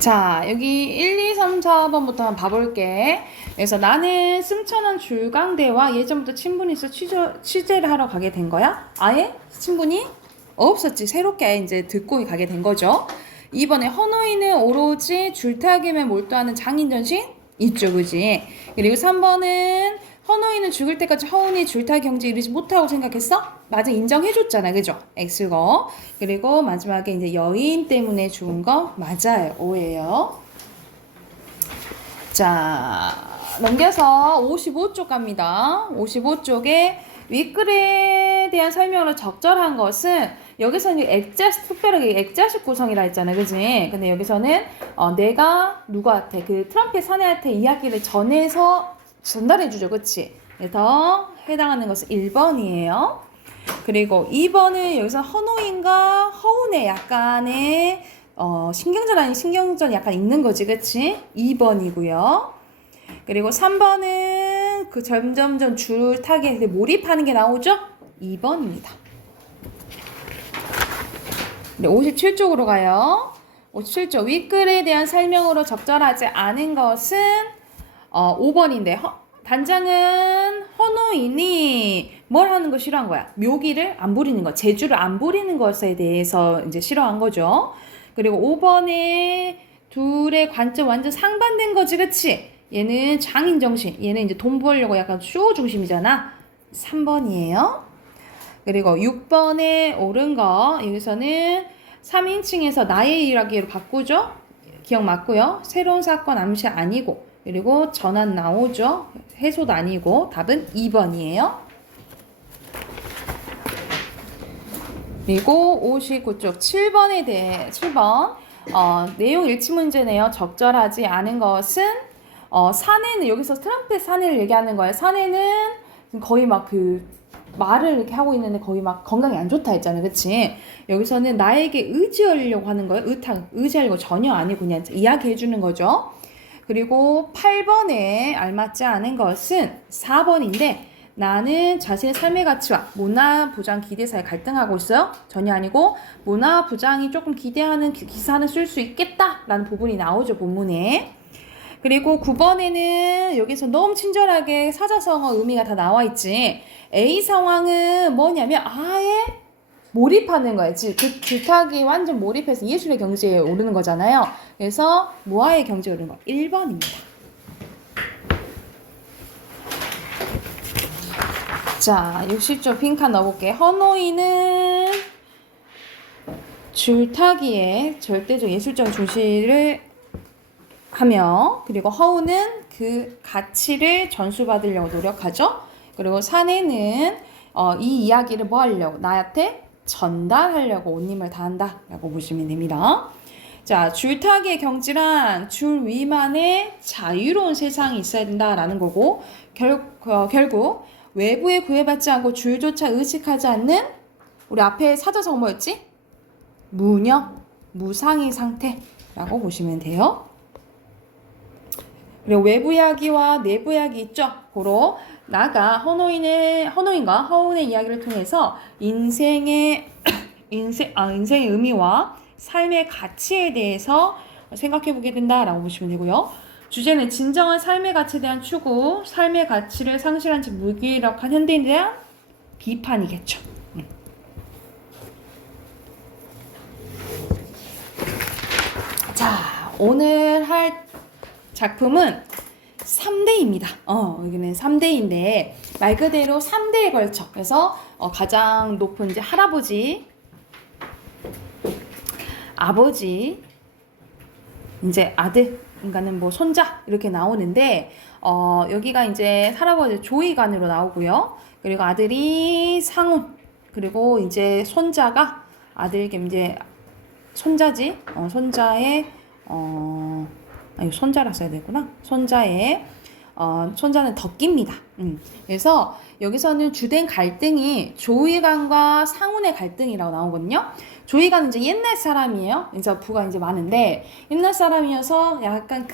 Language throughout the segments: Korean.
자, 여기 1, 2, 3, 4번부터 한번 봐볼게. 그래서 나는 승천한 줄강대와 예전부터 친분이 있어 취재를 하러 가게 된 거야. 아예 친분이 없었지. 새롭게 이제 듣고 가게 된 거죠. 이번에 헌호이는 오로지 줄타기에 몰두하는 장인전신 있죠, 그지? 그리고 3번은 헌호이는 죽을 때까지 허운이 줄타기 경지에 이르지 못하고 생각했어? 맞아, 인정해줬잖아, 그죠? X거. 그리고 마지막에 이제 여인 때문에 죽은 거 맞아요, O예요. 자, 넘겨서 55쪽 갑니다. 55쪽에 윗글에 대한 설명으로 적절한 것은 여기서는 특별하게 액자식 구성이라 했잖아요, 그지? 근데 여기서는 내가 누구한테 그 트럼펫 사내한테 이야기를 전해서 전달해주죠, 그치? 그래서 해당하는 것은 1번이에요. 그리고 2번은 여기서 헌호인과 허운의 약간의 신경전 아닌 신경전 약간 있는 거지, 그치? 2번이고요. 그리고 3번은 그 점점점 줄타기에 몰입하는 게 나오죠? 2번입니다. 네, 57쪽으로 가요. 57쪽 윗글에 대한 설명으로 적절하지 않은 것은 5번인데 단장은 헌호인이 뭘 하는 거 싫어한 거야? 묘기를 안 부리는 거, 재주를 안 부리는 것에 대해서 이제 싫어한 거죠. 그리고 5번에 둘의 관점 완전 상반된 거지, 그치? 얘는 장인정신, 얘는 이제 돈 벌려고 약간 쇼 중심이잖아. 3번이에요. 그리고 6번에 옳은 거, 여기서는 3인칭에서 나의 이야기로 바꾸죠? 기억 맞고요. 새로운 사건 암시 아니고, 그리고 전환 나오죠? 해소도 아니고, 답은 2번이에요. 그리고 59쪽 7번에 대해 7번 내용 일치 문제네요. 적절하지 않은 것은 사내는 여기서 트럼펫 사내를 얘기하는 거예요. 사내는 거의 막 그 말을 이렇게 하고 있는데 거의 막 건강이 안 좋다 했잖아요, 그치? 여기서는 나에게 의지하려고 하는 거예요. 의지하려고 전혀 아니고 그냥 이야기해 주는 거죠. 그리고 8번에 알맞지 않은 것은 4번인데 나는 자신의 삶의 가치와 문화 부장 기대 사이에 갈등하고 있어요. 전혀 아니고 문화 부장이 조금 기대하는 기사는 쓸 수 있겠다라는 부분이 나오죠, 본문에. 그리고 9번에는 여기서 너무 친절하게 사자성어 의미가 다 나와 있지. A 상황은 뭐냐면 아예 몰입하는 거예요. 그 줄타기 완전 몰입해서 예술의 경지에 오르는 거잖아요. 그래서 무아의 경지에 오르는 거 1번입니다. 자, 60쪽 빈칸 넣어볼게. 헌호이는 줄타기에 절대적 예술적 중시를 하며, 그리고 허우는 그 가치를 전수받으려고 노력하죠. 그리고 사내는 이 이야기를 뭐 하려고? 나한테 전달하려고 온 힘을 다한다 라고 보시면 됩니다. 자, 줄타기의 경지란 줄 위만의 자유로운 세상이 있어야 된다라는 거고, 결국 외부에 구애받지 않고 줄조차 의식하지 않는 우리 앞에 사자성어 뭐였지? 무상의 상태라고 보시면 돼요. 그리고 외부 이야기와 내부 이야기 있죠? 고로 나가 헌호인과 허운의 이야기를 통해서 인생의 의미와 삶의 가치에 대해서 생각해 보게 된다라고 보시면 되고요. 주제는 진정한 삶의 가치에 대한 추구, 삶의 가치를 상실한 채 무기력한 현대인에 대한 비판이겠죠. 자, 오늘 할 작품은 3대입니다. 여기는 3대인데 말 그대로 3대에 걸쳐. 그래서 가장 높은 이제 할아버지, 아버지, 이제 아들, 인간은 뭐 손자 이렇게 나오는데 여기가 이제 할아버지 조이관으로 나오고요. 그리고 아들이 상훈, 그리고 이제 손자가 아들에게 이제 손자지, 손자의 손자라 써야 되구나. 손자의 손자는 덕기입니다. 그래서 여기서는 주된 갈등이 조위관과 상운의 갈등이라고 나오거든요. 조위관은 이제 옛날 사람이에요. 이제 부가 이제 많은데 옛날 사람이어서 약간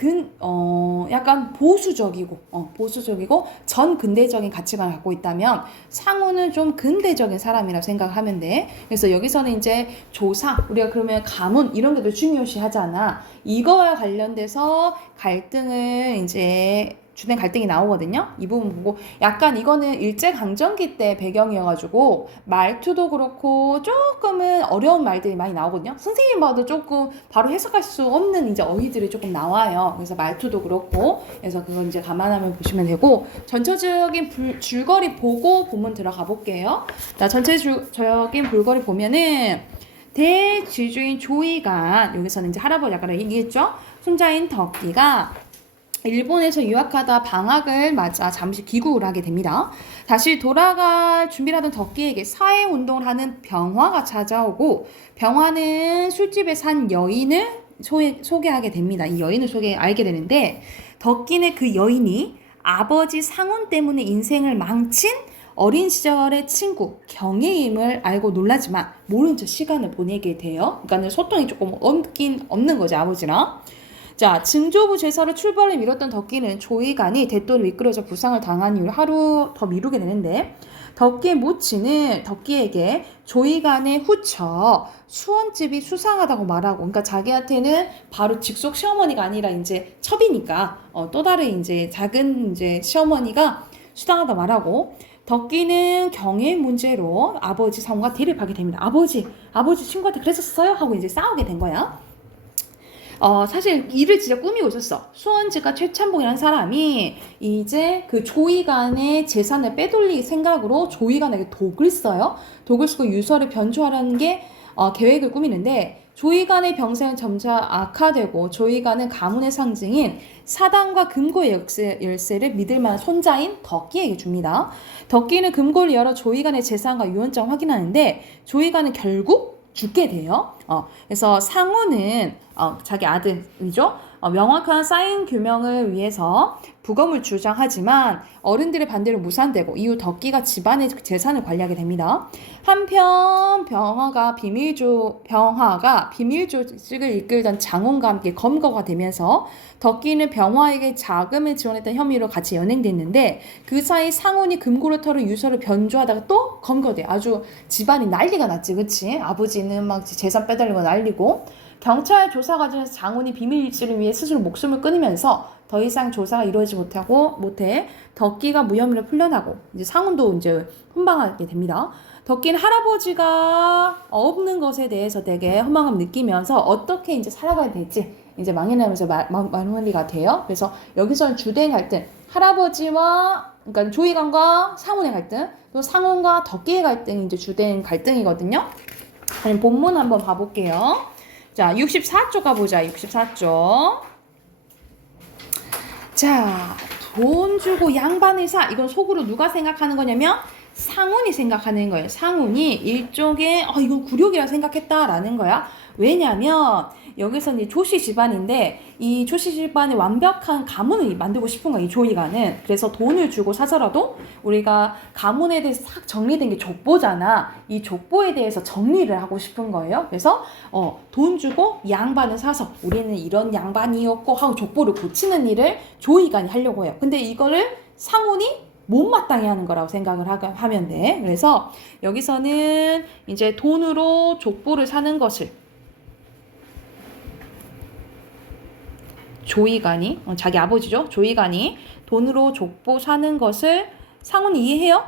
보수적이고 전근대적인 가치관을 갖고 있다면 상운은 좀 근대적인 사람이라고 생각하면 돼. 그래서 여기서는 이제 조상, 우리가 그러면 가문 이런 것도 중요시 하잖아. 이거와 관련돼서 갈등을 이제 주된 갈등이 나오거든요. 이 부분 보고 약간 이거는 일제강점기 때 배경이어가지고 말투도 그렇고 조금은 어려운 말들이 많이 나오거든요. 선생님 봐도 조금 바로 해석할 수 없는 이제 어휘들이 조금 나와요. 그래서 말투도 그렇고 그래서 그건 이제 감안하면 보시면 되고 전체적인 줄거리 보고 본문 들어가 볼게요. 자, 전체적인 줄거리 보면은 대지주인 조이가 여기서는 이제 할아버지 아까 얘기했죠. 손자인 덕기가 일본에서 유학하다 방학을 맞아 잠시 귀국을 하게 됩니다. 다시 돌아갈 준비를 하던 덕기에게 사회운동을 하는 병화가 찾아오고 병화는 술집에 산 여인을 소개하게 됩니다. 이 여인을 알게 되는데 덕기는 그 여인이 아버지 상운 때문에 인생을 망친 어린 시절의 친구 경혜임을 알고 놀라지만 모른 척 시간을 보내게 돼요. 그러니까 소통이 조금 없는 거지 아버지랑. 자, 증조부 제사로 출발을 미뤘던 덕기는 조위관이 대도를 미끄러져 부상을 당한 이후로 하루 더 미루게 되는데 덕기의 모친은 덕기에게 조위관의 후처 수원집이 수상하다고 말하고 그러니까 자기한테는 바로 직속 시어머니가 아니라 이제 첩이니까 또 다른 이제 작은 이제 시어머니가 수상하다 말하고 덕기는 경의 문제로 아버지 상우가 대립하게 됩니다. 아버지 친구한테 그랬었어요? 하고 이제 싸우게 된 거야. 사실 일을 진짜 꾸미고 있었어. 수원지가 최찬봉이라는 사람이 이제 그 조위관의 재산을 빼돌릴 생각으로 조위관에게 독을 써요. 독을 쓰고 유서를 변조하라는 게 계획을 꾸미는데 조위관의 병세는 점차 악화되고 조위관은 가문의 상징인 사당과 금고의 열쇠를 믿을 만한 손자인 덕기에게 줍니다. 덕기는 금고를 열어 조위관의 재산과 유언장 확인하는데 조위관은 결국 죽게 돼요. 그래서 상우는 자기 아들이죠. 명확한 사인 규명을 위해서 부검을 주장하지만 어른들의 반대로 무산되고 이후 덕기가 집안의 재산을 관리하게 됩니다. 한편 병화가 비밀 조직을 이끌던 장훈과 함께 검거가 되면서 덕기는 병화에게 자금을 지원했던 혐의로 같이 연행됐는데 그 사이 상훈이 금고를 털어 유서를 변조하다가 또 검거돼. 아주 집안이 난리가 났지, 그치? 아버지는 막 재산 빼달리고 난리고. 경찰 조사 과정에서 장훈이 비밀 유지를 위해 스스로 목숨을 끊으면서 더 이상 조사가 이루어지지 못해 덕기가 무혐의로 풀려나고 이제 상훈도 이제 훈방하게 됩니다. 덕기는 할아버지가 없는 것에 대해서 되게 허망함을 느끼면서 어떻게 이제 살아가야 될지 이제 망연하면서 마무리가 돼요. 그래서 여기서는 주된 갈등, 할아버지와 그러니까 조위관과 상훈의 갈등, 또 상훈과 덕기의 갈등이 이제 주된 갈등이거든요. 본문 한번 봐볼게요. 자, 64쪽 가보자. 64쪽. 자, 돈 주고 양반을 사. 이건 속으로 누가 생각하는 거냐면 상훈이 생각하는 거예요. 상훈이 일종의 이건 굴욕이라 생각했다라는 거야. 왜냐면 여기서 이제 조씨 집안인데 이 조씨 집안의 완벽한 가문을 만들고 싶은 거야, 이 조이가는. 그래서 돈을 주고 사서라도 우리가 가문에 대해서 싹 정리된 게 족보잖아. 이 족보에 대해서 정리를 하고 싶은 거예요. 그래서 돈 주고 양반을 사서 우리는 이런 양반이었고 하고 족보를 고치는 일을 조이간이 하려고 해요. 근데 이거를 상훈이 못마땅해 하는 거라고 생각을 하면 돼. 그래서 여기서는 이제 돈으로 족보를 사는 것을 조위관이 자기 아버지죠. 조위관이 돈으로 족보 사는 것을 상훈이 이해해요?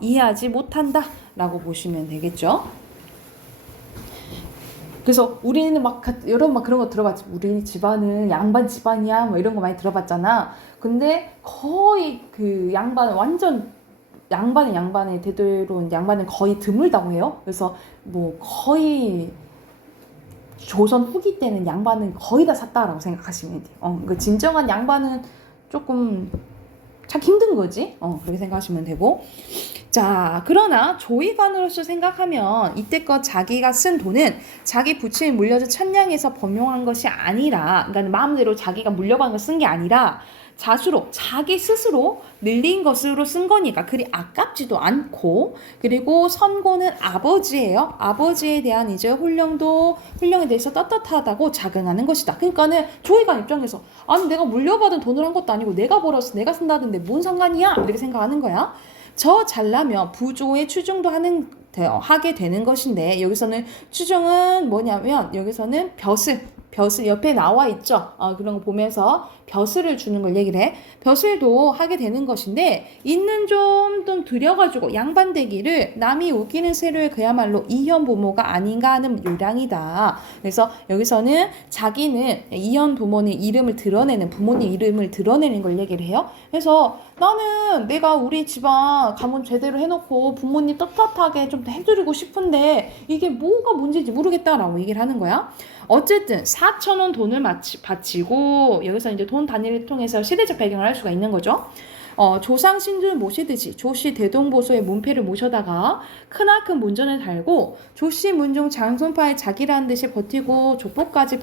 이해하지 못한다 라고 보시면 되겠죠. 그래서 우리는 여러분 그런 거 들어봤지. 우리 집안은 양반 집안이야 뭐 이런 거 많이 들어봤잖아. 근데 거의 그 양반은 완전 양반의 되도록인 양반은 거의 드물다고 해요. 그래서 뭐 거의 조선 후기 때는 양반은 거의 다 샀다라고 생각하시면 돼요. 그 진정한 양반은 조금 찾기 힘든 거지. 그렇게 생각하시면 되고. 자, 그러나 조위관으로서 생각하면 이때껏 자기가 쓴 돈은 자기 부친이 물려준 천냥에서 범용한 것이 아니라, 그러니까 마음대로 자기가 물려받은 걸 쓴 게 아니라 자수로 자기 스스로 늘린 것으로 쓴 거니까 그리 아깝지도 않고 그리고 선고는 아버지예요. 아버지에 대한 이제 훈령에 대해서 떳떳하다고 작용하는 것이다. 그러니까는 조이간 입장에서 아니 내가 물려받은 돈을 한 것도 아니고 내가 벌어서 내가 쓴다던데 뭔 상관이야? 이렇게 생각하는 거야. 저 잘나면 부조의 추증도 하게 되는 것인데 여기서는 추증은 뭐냐면 여기서는 벼슬 옆에 나와 있죠. 그런 거 보면서 벼슬을 주는 걸 얘기를 해. 벼슬도 하게 되는 것인데 있는 좀 들여가지고 양반되기를 남이 웃기는 세를 그야말로 이현부모가 아닌가 하는 요량이다. 그래서 여기서는 자기는 이현부모님 이름을 드러내는 부모님 이름을 드러내는 걸 얘기를 해요. 그래서 나는 내가 우리 집안 가문 제대로 해놓고 부모님 떳떳하게 좀 해드리고 싶은데 이게 뭐가 문제인지 모르겠다라고 얘기를 하는 거야. 어쨌든 4,000원 돈을 바치고 여기서 이제 돈 단위를 통해서 시대적 배경을 알 수가 있는 거죠. 조상 신들 모시듯이 조씨 대동보소의 문패를 모셔다가 크나큰 문전을 달고 조씨 문종 장손파의 자기라는 듯이 버티고 족보까지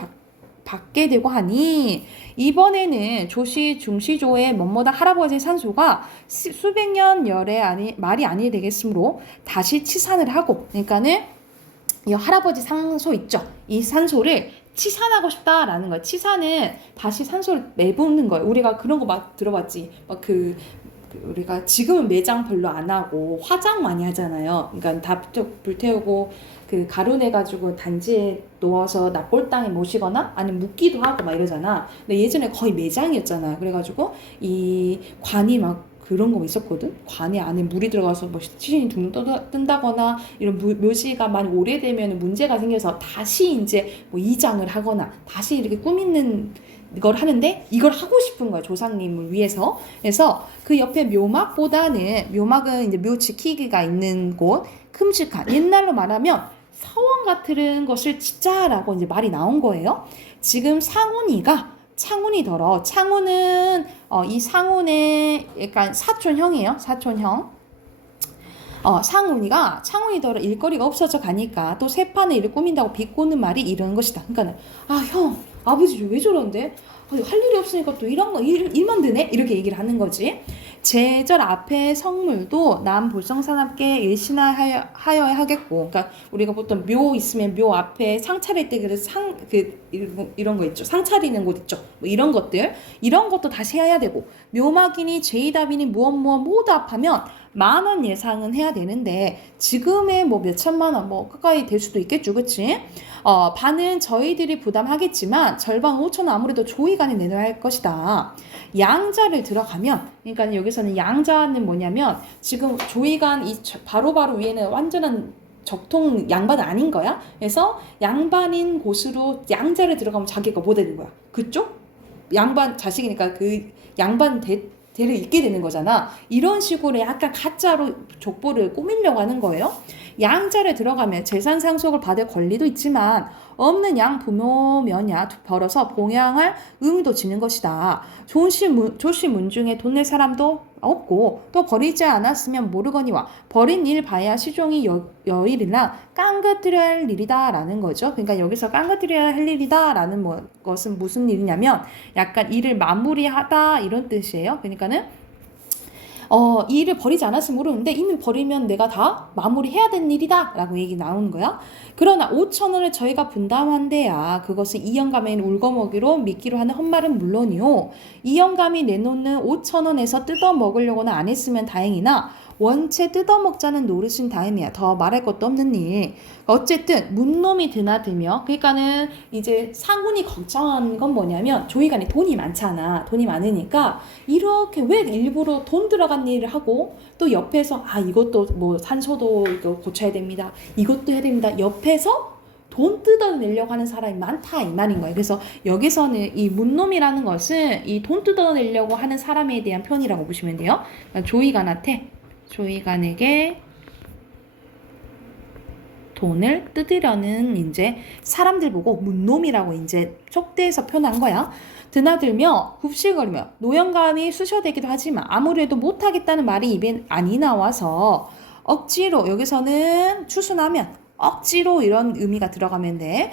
받게 되고 하니 이번에는 조씨 중시조의 멋모다 할아버지 산소가 수백 년 열의 말이 아니 되겠으므로 다시 치산을 하고 그러니까는 이 할아버지 산소 있죠. 이 산소를 치산하고 싶다라는 거예요. 치산은 다시 산소를 내붓는 거예요. 우리가 그런 거 막 들어봤지. 막 우리가 지금은 매장 별로 안 하고 화장 많이 하잖아요. 그러니까 다 불태우고 가루내가지고 단지에 놓아서 납골당에 모시거나 아니면 묻기도 하고 막 이러잖아. 근데 예전에 거의 매장이었잖아요. 그래가지고 이 관이 막 그런 거 있었거든. 관에 안에 물이 들어가서 뭐 시신이 둥둥 뜬다거나 이런 묘지가 많이 오래되면 문제가 생겨서 다시 이제 뭐 이장을 하거나 다시 이렇게 꾸미는 걸 하는데 이걸 하고 싶은 거야. 조상님을 위해서. 그래서 그 옆에 묘막은 이제 묘 지키기가 있는 곳 큼직한 옛날로 말하면 서원 같은 것을 짓자라고 이제 말이 나온 거예요. 지금 창훈이더러 창훈은 이 상훈의 약간 사촌형이에요. 사촌형. 창훈이더러 일거리가 없어져 가니까 또 새 판에 일을 꾸민다고 비꼬는 말이 이런 것이다. 그러니까 형 아버지 왜 저런데? 할 일이 없으니까 또 일만 드네? 이렇게 얘기를 하는 거지. 제절 앞에 성물도 남볼성산업계 일신하여야 하겠고, 그러니까 우리가 보통 묘 있으면 묘 앞에 상 차릴 때 이런 거 있죠. 상 차리는 곳 있죠. 뭐 이런 것도 다시 해야 되고, 묘막이니 제이답이니 무엇 모두 합하면 10,000원 예상은 해야 되는데 지금의 뭐 몇천만 원 뭐 가까이 될 수도 있겠죠. 그치? 반은 저희들이 부담하겠지만 절반 5,000원 아무래도 조이간에 내놔야 할 것이다. 양자를 들어가면 그러니까 여기서는 양자는 뭐냐면 지금 조이간 바로바로 위에는 완전한 적통 양반은 아닌 거야. 그래서 양반인 곳으로 양자를 들어가면 자기가 뭐 되는 거야. 그쪽? 양반 자식이니까 그 양반 대를 잇게 되는 거잖아. 이런 식으로 약간 가짜로 족보를 꾸미려고 하는 거예요. 양자를 들어가면 재산 상속을 받을 권리도 있지만 없는 양 부모면야 벌어서 봉양할 의무도 지는 것이다. 조씨 문중에 돈 낼 사람도 없고 또 버리지 않았으면 모르거니와 버린 일 봐야 시종이 여일이나 깡그뜨려야 할 일이다라는 거죠. 그러니까 여기서 깡그뜨려야 할 일이다라는 것은 무슨 일이냐면 약간 일을 마무리하다 이런 뜻이에요. 그러니까는 이 일을 버리지 않았으면 모르는데 이미 버리면 내가 다 마무리해야 되는 일이다 라고 얘기 나오는 거야. 그러나 5,000원을 저희가 분담한대야 그것은 이영감의 울거먹이로 믿기로 하는 헛말은 물론이요. 이영감이 내놓는 5,000원에서 뜯어먹으려고는 안 했으면 다행이나 원체 뜯어먹자는 노릇인 다음이야. 더 말할 것도 없는 일. 어쨌든 문놈이 드나들며 그러니까는 이제 상훈이 걱정한 건 뭐냐면 조이간에 돈이 많잖아. 돈이 많으니까 이렇게 왜 일부러 돈 들어간 일을 하고 또 옆에서 이것도 뭐 산소도 이거 고쳐야 됩니다. 이것도 해야 됩니다. 옆에서 돈 뜯어내려고 하는 사람이 많다 이 말인 거예요. 그래서 여기서는 이 문놈이라는 것은 이 돈 뜯어내려고 하는 사람에 대한 편이라고 보시면 돼요. 그러니까 조이간에게 돈을 뜯으려는 이제 사람들 보고 문놈이라고 이제 촉대해서 표현한 거야. 드나들며 굽실거리며 노영감이 수셔대기도 하지만 아무래도 못하겠다는 말이 입에 아니 나와서 억지로 여기서는 추순하면 억지로 이런 의미가 들어가면 돼.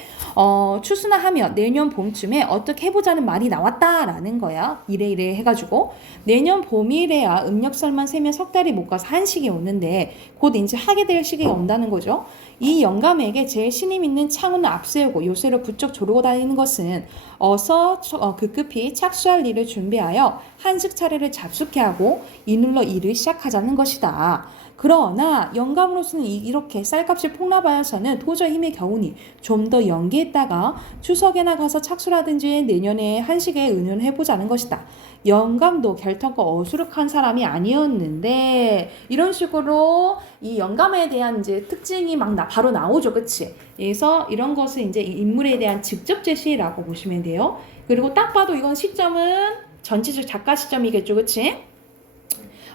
추수나 하며 내년 봄쯤에 어떻게 해보자는 말이 나왔다라는 거야. 이래 해가지고 내년 봄이래야 음력설만 세면 석 달이 못 가서 한식이 오는데 곧 이제 하게 될 시기가 온다는 거죠. 이 영감에게 제일 신임 있는 창훈을 앞세우고 요새로 부쩍 조르고 다니는 것은 어서 급히 착수할 일을 준비하여 한식 차례를 잡숫게 하고 이눌러 일을 시작하자는 것이다. 그러나 영감으로서는 이렇게 쌀값이 폭락하여서는 도저히 힘이 겨우니 좀 더 연기했다가 추석에나 가서 착수라든지 내년에 한식에 의논해보자는 것이다. 영감도 결탄코 어수룩한 사람이 아니었는데 이런 식으로 이 영감에 대한 이제 특징이 막 바로 나오죠, 그치? 그래서 이런 것을 이제 인물에 대한 직접 제시라고 보시면 돼요. 그리고 딱 봐도 이건 시점은 전체적 작가 시점이겠죠, 그치?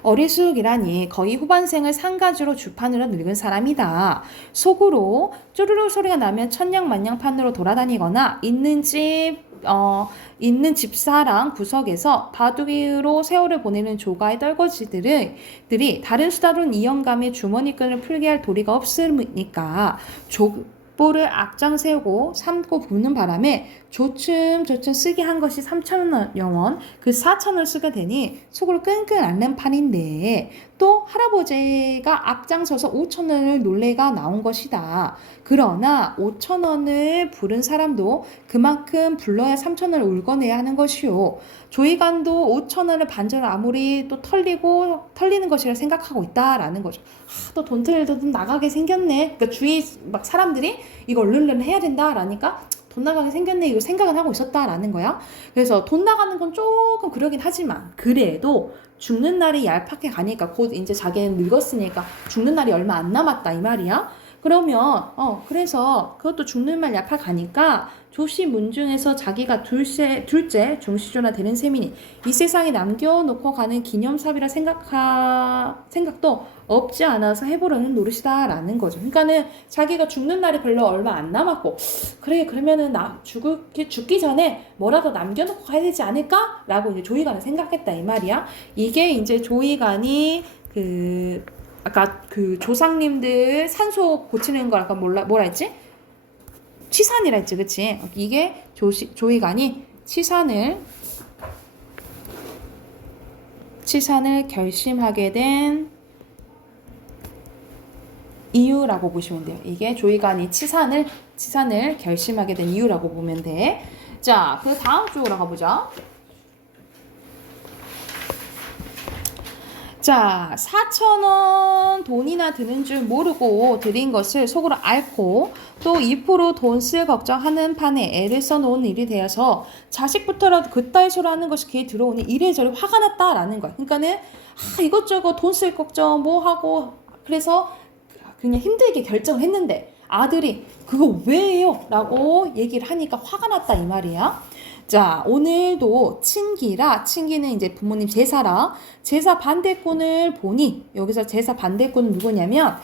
어리숙이라니 거의 후반생을 상가주로 주판으로 늙은 사람이다. 속으로 쪼르륵 소리가 나면 천냥만냥판으로 돌아다니거나 있는 집사랑 구석에서 바둑이로 세월을 보내는 조가의 떨거지들이 다른 수다로는 이 영감의 주머니끈을 풀게 할 도리가 없으니까 족보를 악장 세우고 삼고 붓는 바람에 조춤조춤 쓰게 한 것이 3,000원, 그 4,000원을 쓰게 되니 속으로 끙끙 앓는 판인데 또 할아버지가 앞장서서 5,000원을 놀래가 나온 것이다. 그러나 5,000원을 부른 사람도 그만큼 불러야 3,000원을 울거내야 하는 것이요. 조이간도 5,000원을 반절 아무리 또 털리는 것이라 생각하고 있다라는 거죠. 또 돈 틀도 나가게 생겼네. 그러니까 주위 막 사람들이 이거 얼른 해야 된다라니까 돈 나가게 생겼네 이거 생각은 하고 있었다라는 거야. 그래서 돈 나가는 건 조금 그러긴 하지만 그래도 죽는 날이 얄팍해 가니까 곧 이제 자기는 늙었으니까 죽는 날이 얼마 안 남았다 이 말이야. 그러면 그래서 그것도 죽는 말 얄팍 가니까 조씨 문중에서 자기가 둘째 중시조나 되는 셈이니 이 세상에 남겨놓고 가는 기념삽이라 생각도 없지 않아서 해보려는 노릇이다라는 거죠. 그러니까는 자기가 죽는 날이 별로 얼마 안 남았고 그래 그러면은 나 죽기 전에 뭐라도 남겨놓고 가야 되지 않을까라고 이제 조이간은 생각했다 이 말이야. 이게 이제 조이간이 아까 그 조상님들 산소 고치는 거 아까 뭐라 했지? 치산이라 했지, 그치? 이게 조이간이 치산을 결심하게 된 이유라고 보시면 돼요. 이게 조이간이 치산을 결심하게 된 이유라고 보면 돼. 자, 그 다음 쪽으로 가보자. 자, 4,000원 돈이나 드는 줄 모르고 드린 것을 속으로 앓고 또 2% 돈 쓸 걱정하는 판에 애를 써놓은 일이 되어서 자식부터라도 그따위 소리 하는 것이 귀에 들어오니 이래저래 화가 났다라는 거야. 그러니까는 이것저것 돈 쓸 걱정 뭐 하고 그래서 그냥 힘들게 결정을 했는데 아들이 그거 왜 해요? 라고 얘기를 하니까 화가 났다 이 말이야. 자, 오늘도 친기는 이제 부모님 제사라 제사 반대꾼을 보니 여기서 제사 반대꾼은 누구냐면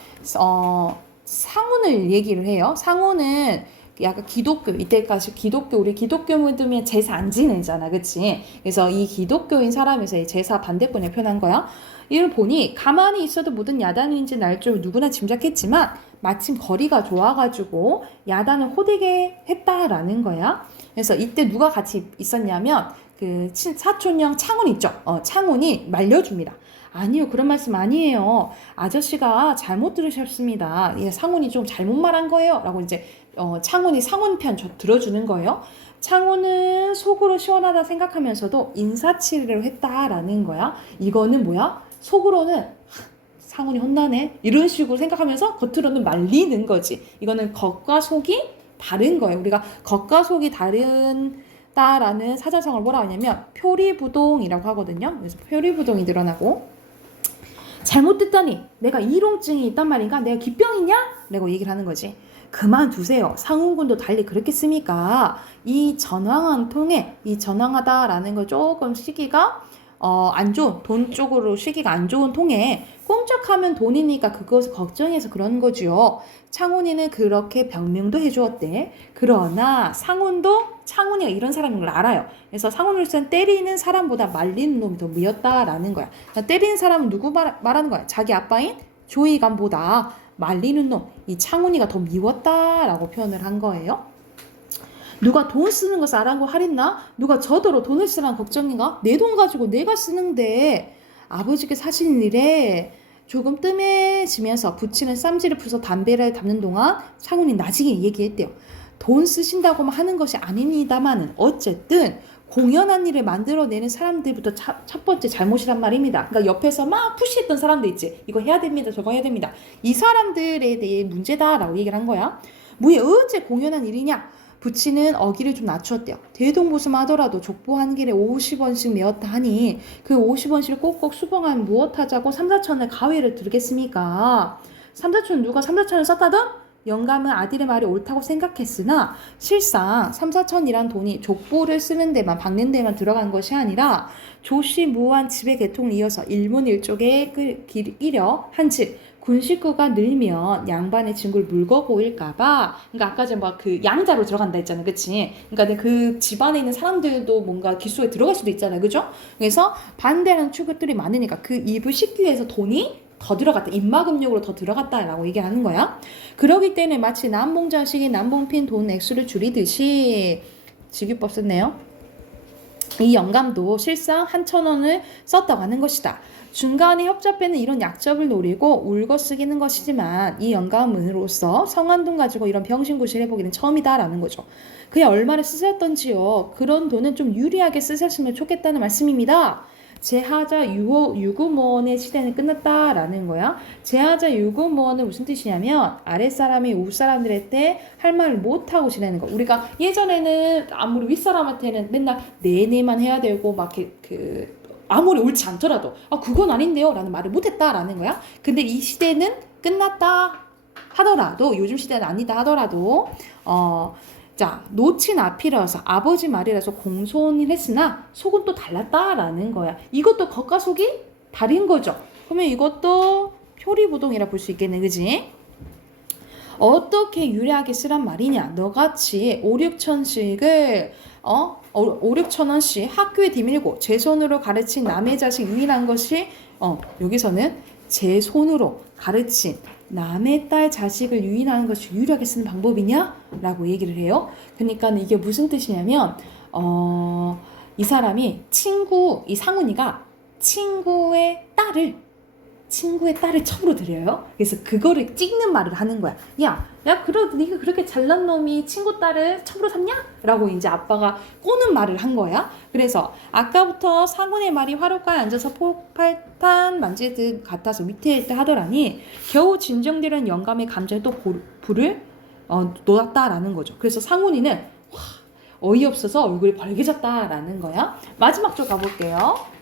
상훈을 얘기를 해요. 상훈은 약간 기독교 이때까지 우리 기독교 믿으면 제사 안 지내잖아, 그치? 그래서 이 기독교인 사람에서 이 제사 반대꾼을 표현한 거야. 이를 보니 가만히 있어도 모든 야단인지 날 줄 누구나 짐작했지만 마침 거리가 좋아가지고 야단을 호되게 했다라는 거야. 그래서 이때 누가 같이 있었냐면 그 사촌형 창훈 있죠. 창훈이 말려줍니다. 아니요, 그런 말씀 아니에요. 아저씨가 잘못 들으셨습니다. 예, 상훈이 좀 잘못 말한 거예요. 라고 이제 창훈이 상훈 편 들어주는 거예요. 창훈은 속으로 시원하다 생각하면서도 인사치레로 했다라는 거야. 이거는 뭐야? 속으로는 상훈이 혼나네 이런 식으로 생각하면서 겉으로는 말리는 거지. 이거는 겉과 속이 다른 거예요. 우리가 겉과 속이 다른다라는 사자성어를 뭐라 하냐면 표리부동이라고 하거든요. 그래서 표리부동이 늘어나고 잘못됐다니 내가 이롱증이 있단 말인가? 내가 기병이냐? 라고 얘기를 하는 거지. 그만두세요. 상훈군도 달리 그렇겠습니까? 이 전황하다라는 거 조금 시기가 안 좋은 돈 쪽으로 시기가 안 좋은 통에 꼼짝하면 돈이니까 그것을 걱정해서 그런 거죠. 창훈이는 그렇게 병명도 해주었대. 그러나 창훈이가 이런 사람인 걸 알아요. 그래서 상훈으로서는 때리는 사람보다 말리는 놈이 더 미웠다라는 거야. 그러니까 때리는 사람은 누구 말하는 거야? 자기 아빠인 조이간보다 말리는 놈, 이 창훈이가 더 미웠다라고 표현을 한 거예요. 누가 돈 쓰는 거 싸라고 할인나? 누가 저더러 돈을 쓰란 걱정인가? 내 돈 가지고 내가 쓰는데 아버지께 사시는 일에 조금 뜸해지면서 부치는 쌈지를 풀서 담배를 담는 동안 창훈이 나중에 얘기했대요. 돈 쓰신다고만 하는 것이 아닙니다만은 어쨌든 공연한 일을 만들어내는 사람들부터 첫 번째 잘못이란 말입니다. 그러니까 옆에서 막 푸시했던 사람들 있지. 이거 해야 됩니다. 저거 해야 됩니다. 이 사람들에 대해 문제다라고 얘기를 한 거야. 뭐에 어째 공연한 일이냐? 부치는 어기를 좀 낮추었대요. 대동보수하더라도 족보 한 길에 50원씩 메었다 하니 그 50원씩을 꼭꼭 수봉하면 무엇하자고 3, 4천을 가위를 들겠습니까? 3, 4천 누가 3, 4천을 썼다던? 영감은 아들의 말이 옳다고 생각했으나 실상 3, 4천이란 돈이 족보를 쓰는 데만 박는 데만 들어간 것이 아니라 조시무한 집의 개통을 이어서 일문일족에 끼려 한즉 군 식구가 늘면 양반의 진구를 물고 보일까봐. 그러니까 아까 전에 막 그 양자로 들어간다 했잖아, 그치? 그러니까 그 집안에 있는 사람들도 뭔가 기수에 들어갈 수도 있잖아, 그죠? 그래서 반대하는 추구들이 많으니까 그 이부 식구에서 돈이 더 들어갔다. 입막음용으로 더 들어갔다라고 얘기하는 거야. 그러기 때문에 마치 남봉자식이 남봉핀 돈 액수를 줄이듯이 직유법 썼네요. 이 영감도 실상 1,000원을 썼다고 하는 것이다. 중간에 협잡에는 이런 약점을 노리고 울고 쓰기는 것이지만 이 영감으로서 성한 돈 가지고 이런 병신구실 해보기는 처음이다라는 거죠. 그게 얼마나 쓰셨던지요. 그런 돈은 좀 유리하게 쓰셨으면 좋겠다는 말씀입니다. 제하자 유구무원의 시대는 끝났다라는 거야. 제하자 유구무원은 무슨 뜻이냐면 아랫사람이 윗사람들한테 할 말을 못하고 지내는 거. 우리가 예전에는 아무리 윗사람한테는 맨날 내내만 해야 되고 막 아무리 옳지 않더라도 그건 아닌데요 라는 말을 못했다라는 거야. 근데 이 시대는 끝났다 하더라도 요즘 시대는 아니다 하더라도 자, 노친 앞이라서 아버지 말이라서 공손을 했으나 속은 또 달랐다라는 거야. 이것도 겉과 속이 다른 거죠. 그러면 이것도 표리부동이라 볼 수 있겠네, 그지? 어떻게 유리하게 쓰란 말이냐? 너같이 5, 6천씩을 5, 6천 원씩 학교에 디밀고 제 손으로 가르친 남의 자식 유인한 것이 여기서는 제 손으로 가르친 남의 딸 자식을 유인하는 것이 유리하게 쓰는 방법이냐? 라고 얘기를 해요. 그러니까 이게 무슨 뜻이냐면 이 사람이 이 상훈이가 친구의 딸을 첩으로 들여요. 그래서 그거를 찍는 말을 하는 거야. 야, 그래도 네가 그렇게 잘난 놈이 친구 딸을 첩으로 삼냐? 라고 이제 아빠가 꼬는 말을 한 거야. 그래서 아까부터 상훈의 말이 화롯가에 앉아서 폭발탄 만질 듯 같아서 위태했다 하더라니 겨우 진정되는 영감의 감정에 또 불을 놓았다라는 거죠. 그래서 상훈이는 어이없어서 얼굴이 벌개졌다라는 거야. 마지막 쪽 가볼게요.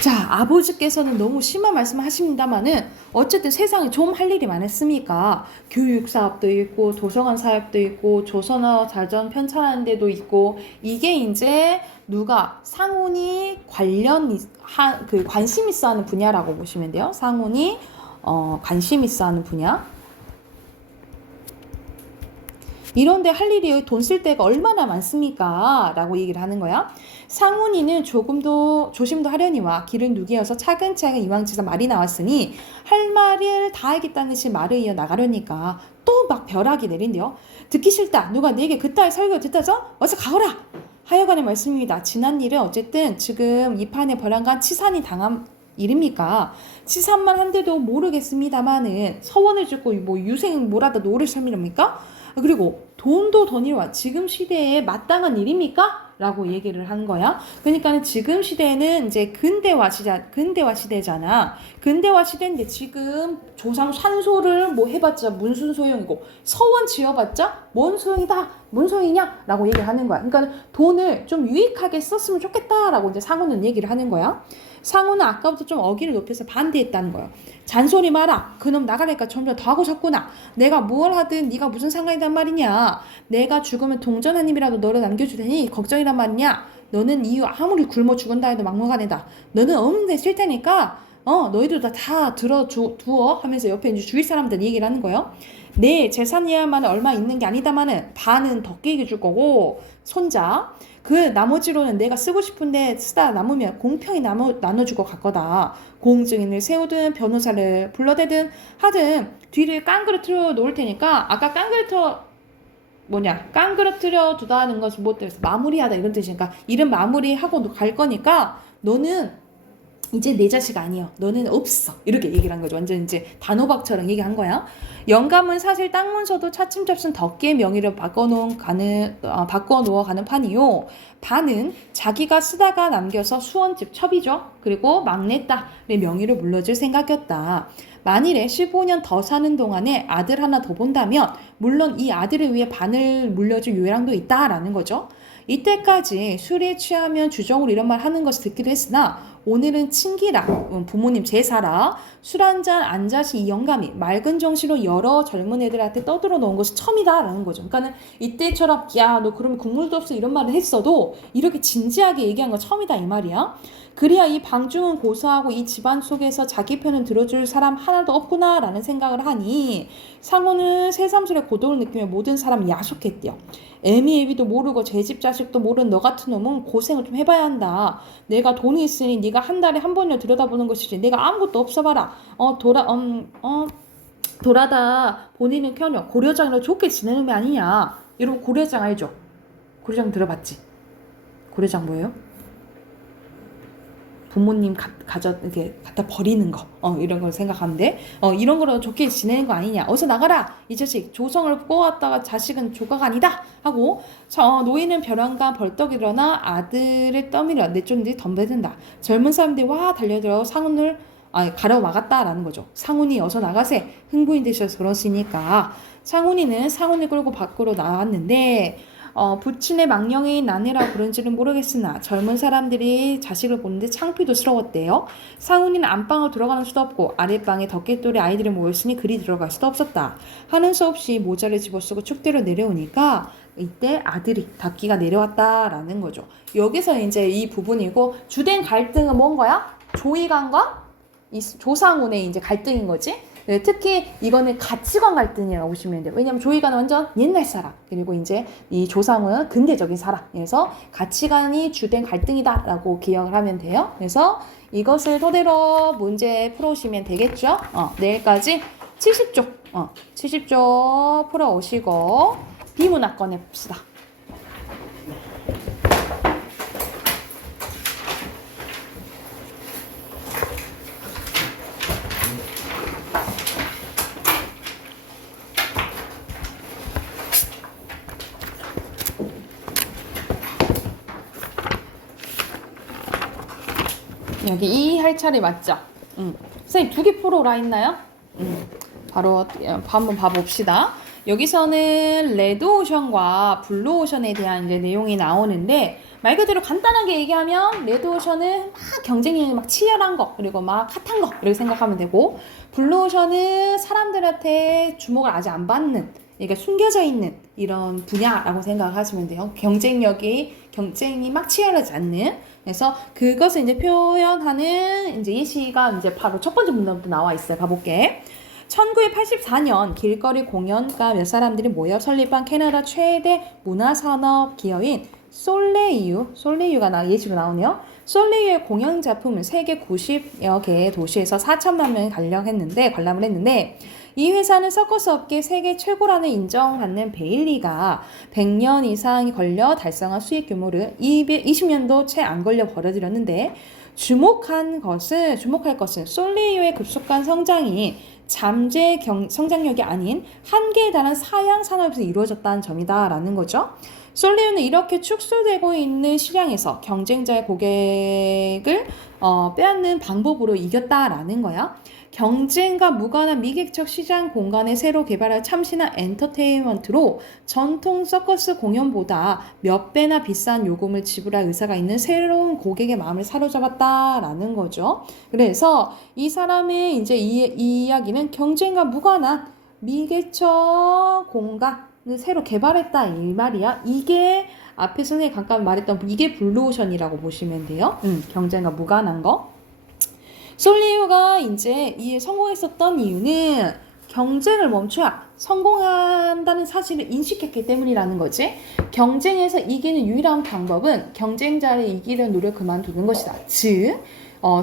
자, 아버지께서는 너무 심한 말씀을 하십니다만은 어쨌든 세상에 좀 할 일이 많았습니까? 교육 사업도 있고 도서관 사업도 있고 조선어 자전 편찬하는 데도 있고 이게 이제 누가 상훈이 관심 있어 하는 분야라고 보시면 돼요. 상훈이 관심 있어 하는 분야. 이런데 할 일이 돈 쓸 데가 얼마나 많습니까? 라고 얘기를 하는 거야. 상훈이는 조심도 하려니와 길을 누기어서 차근차근 이왕치자 말이 나왔으니 할 말을 다 하겠다는 듯이 말을 이어 나가려니까 또 막 벼락이 내린대요. 듣기 싫다. 누가 내게 그따위 설교 듣다죠? 어서 가거라. 하여간의 말씀입니다. 지난 일은 어쨌든 지금 이 판에 벌한간 치산이 당한 일입니까? 치산만 한데도 모르겠습니다만은 서원을 죽고 뭐 유생 뭐라도 노를 삶이랍니까? 그리고 돈도 돈이와 지금 시대에 마땅한 일입니까? 라고 얘기를 한 거야. 그러니까는 지금 시대는 이제 근대화 시대잖아. 근대화 시대인데 지금 조상 산소를 뭐 해봤자 무슨 소용이고 서원 지어봤자 뭔 소용이냐? 라고 얘기를 하는 거야. 그러니까 돈을 좀 유익하게 썼으면 좋겠다라고 이제 상훈은 얘기를 하는 거야. 상훈은 아까부터 좀 어기를 높여서 반대했다는 거야. 잔소리 마라. 그놈 나가니까 점점 더 하고 싶구나. 내가 뭘 하든 네가 무슨 상관이란 말이냐. 내가 죽으면 동전 한 입이라도 너를 남겨줄 테니 걱정이란 말이냐. 너는 이유 아무리 굶어 죽은다 해도 막무가내다. 너는 없는데 싫다니까 너희들 다 두어 하면서 옆에 이제 주위 사람들 얘기를 하는 거예요. 내 재산이야말은 얼마 있는 게 아니다마는 반은 덕기에게 줄 거고 손자 그 나머지로는 내가 쓰고 싶은데 쓰다 남으면 공평히 나눠줄 것 같거다. 공증인을 세우든 변호사를 불러대든 하든 뒤를 깡그러뜨려 놓을 테니까 아까 깡그러뜨려 두다는 것이 뭐 때문에 마무리하다 이런 뜻이니까 이름 마무리하고 갈 거니까 너는 이제 내 자식 아니여. 너는 없어. 이렇게 얘기를 한 거죠. 완전 이제 단호박처럼 얘기한 거야. 영감은 사실 땅 문서도 차츰차츰 덕기의 명의로 바꿔놓어 가는 판이요. 반은 자기가 쓰다가 남겨서 수원집 첩이죠. 그리고 막내딸의 명의로 물려줄 생각이었다. 만일에 15년 더 사는 동안에 아들 하나 더 본다면 물론 이 아들을 위해 반을 물려줄 요량도 있다라는 거죠. 이때까지 술에 취하면 주정으로 이런 말 하는 것을 듣기도 했으나 오늘은 친기라 부모님 제사라 술 한잔 안 자신 이 영감이 맑은 정신으로 여러 젊은 애들한테 떠들어 놓은 것이 처음이다라는 거죠. 그러니까는 이때처럼 야 너 그러면 국물도 없어 이런 말을 했어도 이렇게 진지하게 얘기한 건 처음이다 이 말이야. 그리야 이 방중은 고사하고 이 집안 속에서 자기 편을 들어줄 사람 하나도 없구나라는 생각을 하니 상호는 새삼스레 고독을 느끼며 모든 사람이 야속했대요. 애미애비도 모르고 제 집 자식도 모르는 너 같은 놈은 고생을 좀 해봐야 한다. 내가 돈이 있으니 네가 한 달에 한 번이나 들여다보는 것이지 내가 아무것도 없어봐라. 돌아다 보내는 켜녀 고려장이랑 좋게 지내는 게 아니냐. 여러분 고려장 알죠? 고려장 들어봤지? 고려장 뭐예요? 부모님 이렇게 갖다 버리는 거, 이런 걸 생각하는데, 이런 거로 좋게 지내는 거 아니냐. 어서 나가라! 이 자식, 조성을 꼬았다가 자식은 조가가 아니다! 하고, 노인은 벼랑간 벌떡 일어나 아들을 떠밀어 내쫓는데 덤벼든다. 젊은 사람들이 와 달려들어 상훈을, 가려막았다라는 거죠. 상훈이 어서 나가세! 흥부인 되셔서 그러시니까. 상훈이는 상훈을 끌고 밖으로 나왔는데, 부친의 망령이 나네라 그런지는 모르겠으나 젊은 사람들이 자식을 보는데 창피도스러웠대요. 상훈이는 안방으로 들어가는 수도 없고 아랫방에 덕개돌이 아이들이 모였으니 그리 들어갈 수도 없었다. 하는 수 없이 모자를 집어쓰고 축대로 내려오니까 이때 아들이 덕기가 내려왔다라는 거죠. 여기서 이제 이 부분이고 주된 갈등은 뭔 거야? 조이간과 이 조상훈의 이제 갈등인 거지. 네, 특히 이거는 가치관 갈등이라고 보시면 돼요. 왜냐하면 조이가는 완전 옛날 사람, 그리고 이제 이 조상은 근대적인 사람. 그래서 가치관이 주된 갈등이다라고 기억을 하면 돼요. 그래서 이것을 토대로 문제 풀어오시면 되겠죠. 내일까지 70쪽, 70쪽 풀어오시고 비문학 꺼내봅시다. 여기 이 할 차례 맞죠? 선생님 2개 풀어오라 했나요? 바로 한번 봐봅시다. 여기서는 레드오션과 블루오션에 대한 이제 내용이 나오는데 말 그대로 간단하게 얘기하면 레드오션은 막 경쟁이 막 치열한 거 그리고 막 핫한 거 이렇게 생각하면 되고 블루오션은 사람들한테 주목을 아직 안 받는 그러니까 숨겨져 있는 이런 분야라고 생각하시면 돼요. 경쟁이 막 치열하지 않는. 그래서 그것을 이제 표현하는 이제 예시가 이제 바로 첫 번째 문단부터 나와 있어요. 가볼게. 1984년 길거리 공연가 몇 사람들이 모여 설립한 캐나다 최대 문화산업 기업인 솔레이유가 예시로 나오네요. 솔레이유의 공연 작품은 세계 90여 개의 도시에서 4천만 명이 관람을 했는데 이 회사는 서커스 업계 세계 최고라는 인정받는 베일리가 100년 이상이 걸려 달성한 수익 규모를 20년도 채 안 걸려 벌어들였는데 주목할 것은 솔레이유의 급속한 성장이 잠재 성장력이 아닌 한계에 달한 사양 산업에서 이루어졌다는 점이다라는 거죠. 솔레이유는 이렇게 축소되고 있는 시장에서 경쟁자의 고객을 빼앗는 방법으로 이겼다라는 거야. 경쟁과 무관한 미객적 시장 공간에 새로 개발할 참신한 엔터테인먼트로 전통 서커스 공연보다 몇 배나 비싼 요금을 지불할 의사가 있는 새로운 고객의 마음을 사로잡았다라는 거죠. 그래서 이 사람의 이제 이 이야기는 경쟁과 무관한 미개척 공간을 새로 개발했다 이 말이야. 이게 앞에 선생님이 잠깐 말했던 이게 블루오션이라고 보시면 돼요. 경쟁과 무관한 거. 솔리유가 이제 이 성공했었던 이유는 경쟁을 멈춰야 성공한다는 사실을 인식했기 때문이라는 거지. 경쟁에서 이기는 유일한 방법은 경쟁자를 이기려는 노력을 그만두는 것이다. 즉,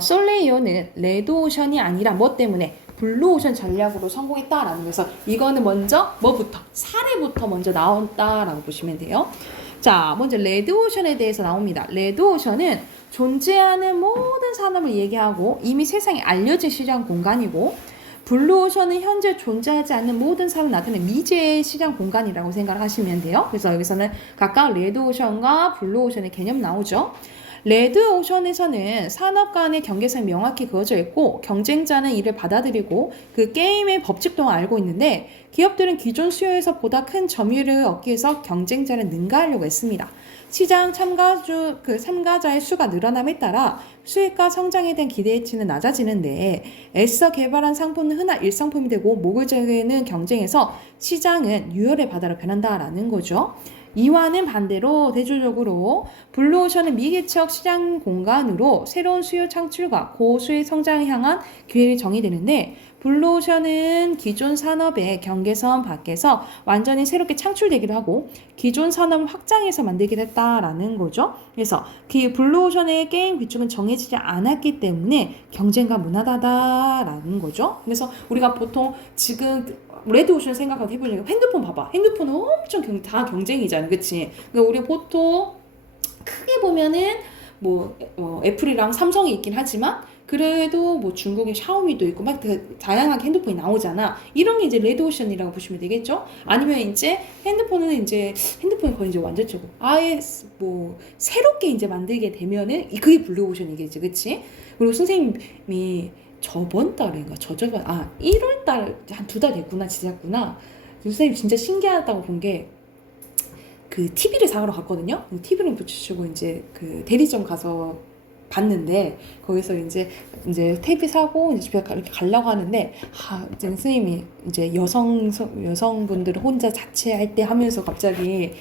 솔레이오는 레드오션이 아니라 뭐 때문에? 블루오션 전략으로 성공했다라는 거에서 이거는 먼저 뭐부터? 사례부터 먼저 나온다라고 보시면 돼요. 자, 먼저 레드오션에 대해서 나옵니다. 레드오션은 존재하는 모든 산업을 얘기하고 이미 세상에 알려진 시장 공간이고, 블루오션은 현재 존재하지 않는 모든 산업을 나타내는 미지의 시장 공간이라고 생각을 하시면 돼요. 그래서 여기서는 각각 레드오션과 블루오션의 개념 나오죠. 레드오션에서는 산업 간의 경계선이 명확히 그어져 있고 경쟁자는 이를 받아들이고 그 게임의 법칙 동안 알고 있는데, 기업들은 기존 수요에서 보다 큰 점유율을 얻기 위해서 경쟁자를 능가하려고 했습니다. 시장 참가자의 수가 늘어남에 따라 수익과 성장에 대한 기대치는 낮아지는데, 애써 개발한 상품은 흔한 일상품이 되고 모국적인 경쟁에서 시장은 유혈의 바다로 변한다라는 거죠. 이와는 반대로 대조적으로 블루오션은 미개척 시장 공간으로 새로운 수요 창출과 고수익 성장을 향한 기회를 정의되는데, 블루오션은 기존 산업의 경계선 밖에서 완전히 새롭게 창출되기도 하고 기존 산업을 확장해서 만들기도 했다라는 거죠. 그래서 그 블루오션의 게임 규칙은 정해지지 않았기 때문에 경쟁과 무난하다라는 거죠. 그래서 우리가 보통 지금 레드오션 생각하고 해보려고 핸드폰 봐봐. 핸드폰은 엄청 다 경쟁이잖아, 그치? 그러니까 우리 보통 크게 보면은 뭐 애플이랑 삼성이 있긴 하지만 그래도 뭐 중국의 샤오미도 있고 막 다양하게 핸드폰이 나오잖아. 이런 게 이제 레드오션이라고 보시면 되겠죠? 아니면 이제 핸드폰이 거의 이제 완전적으로 아예 뭐 새롭게 이제 만들게 되면은 그게 블루오션이겠지, 그치? 그리고 선생님이 저번 달인가 1월 달 한 2달 됐구나 지났구나. 선생님 진짜 신기하다고 본 게 그 TV를 사러 갔거든요. TV를 붙이시고 이제 그 대리점 가서 봤는데 거기서 이제 TV 사고 이제 집에 이렇게 가려고 하는데 이제 선생님이 이제 여성분들을 혼자 자취할 때 하면서 갑자기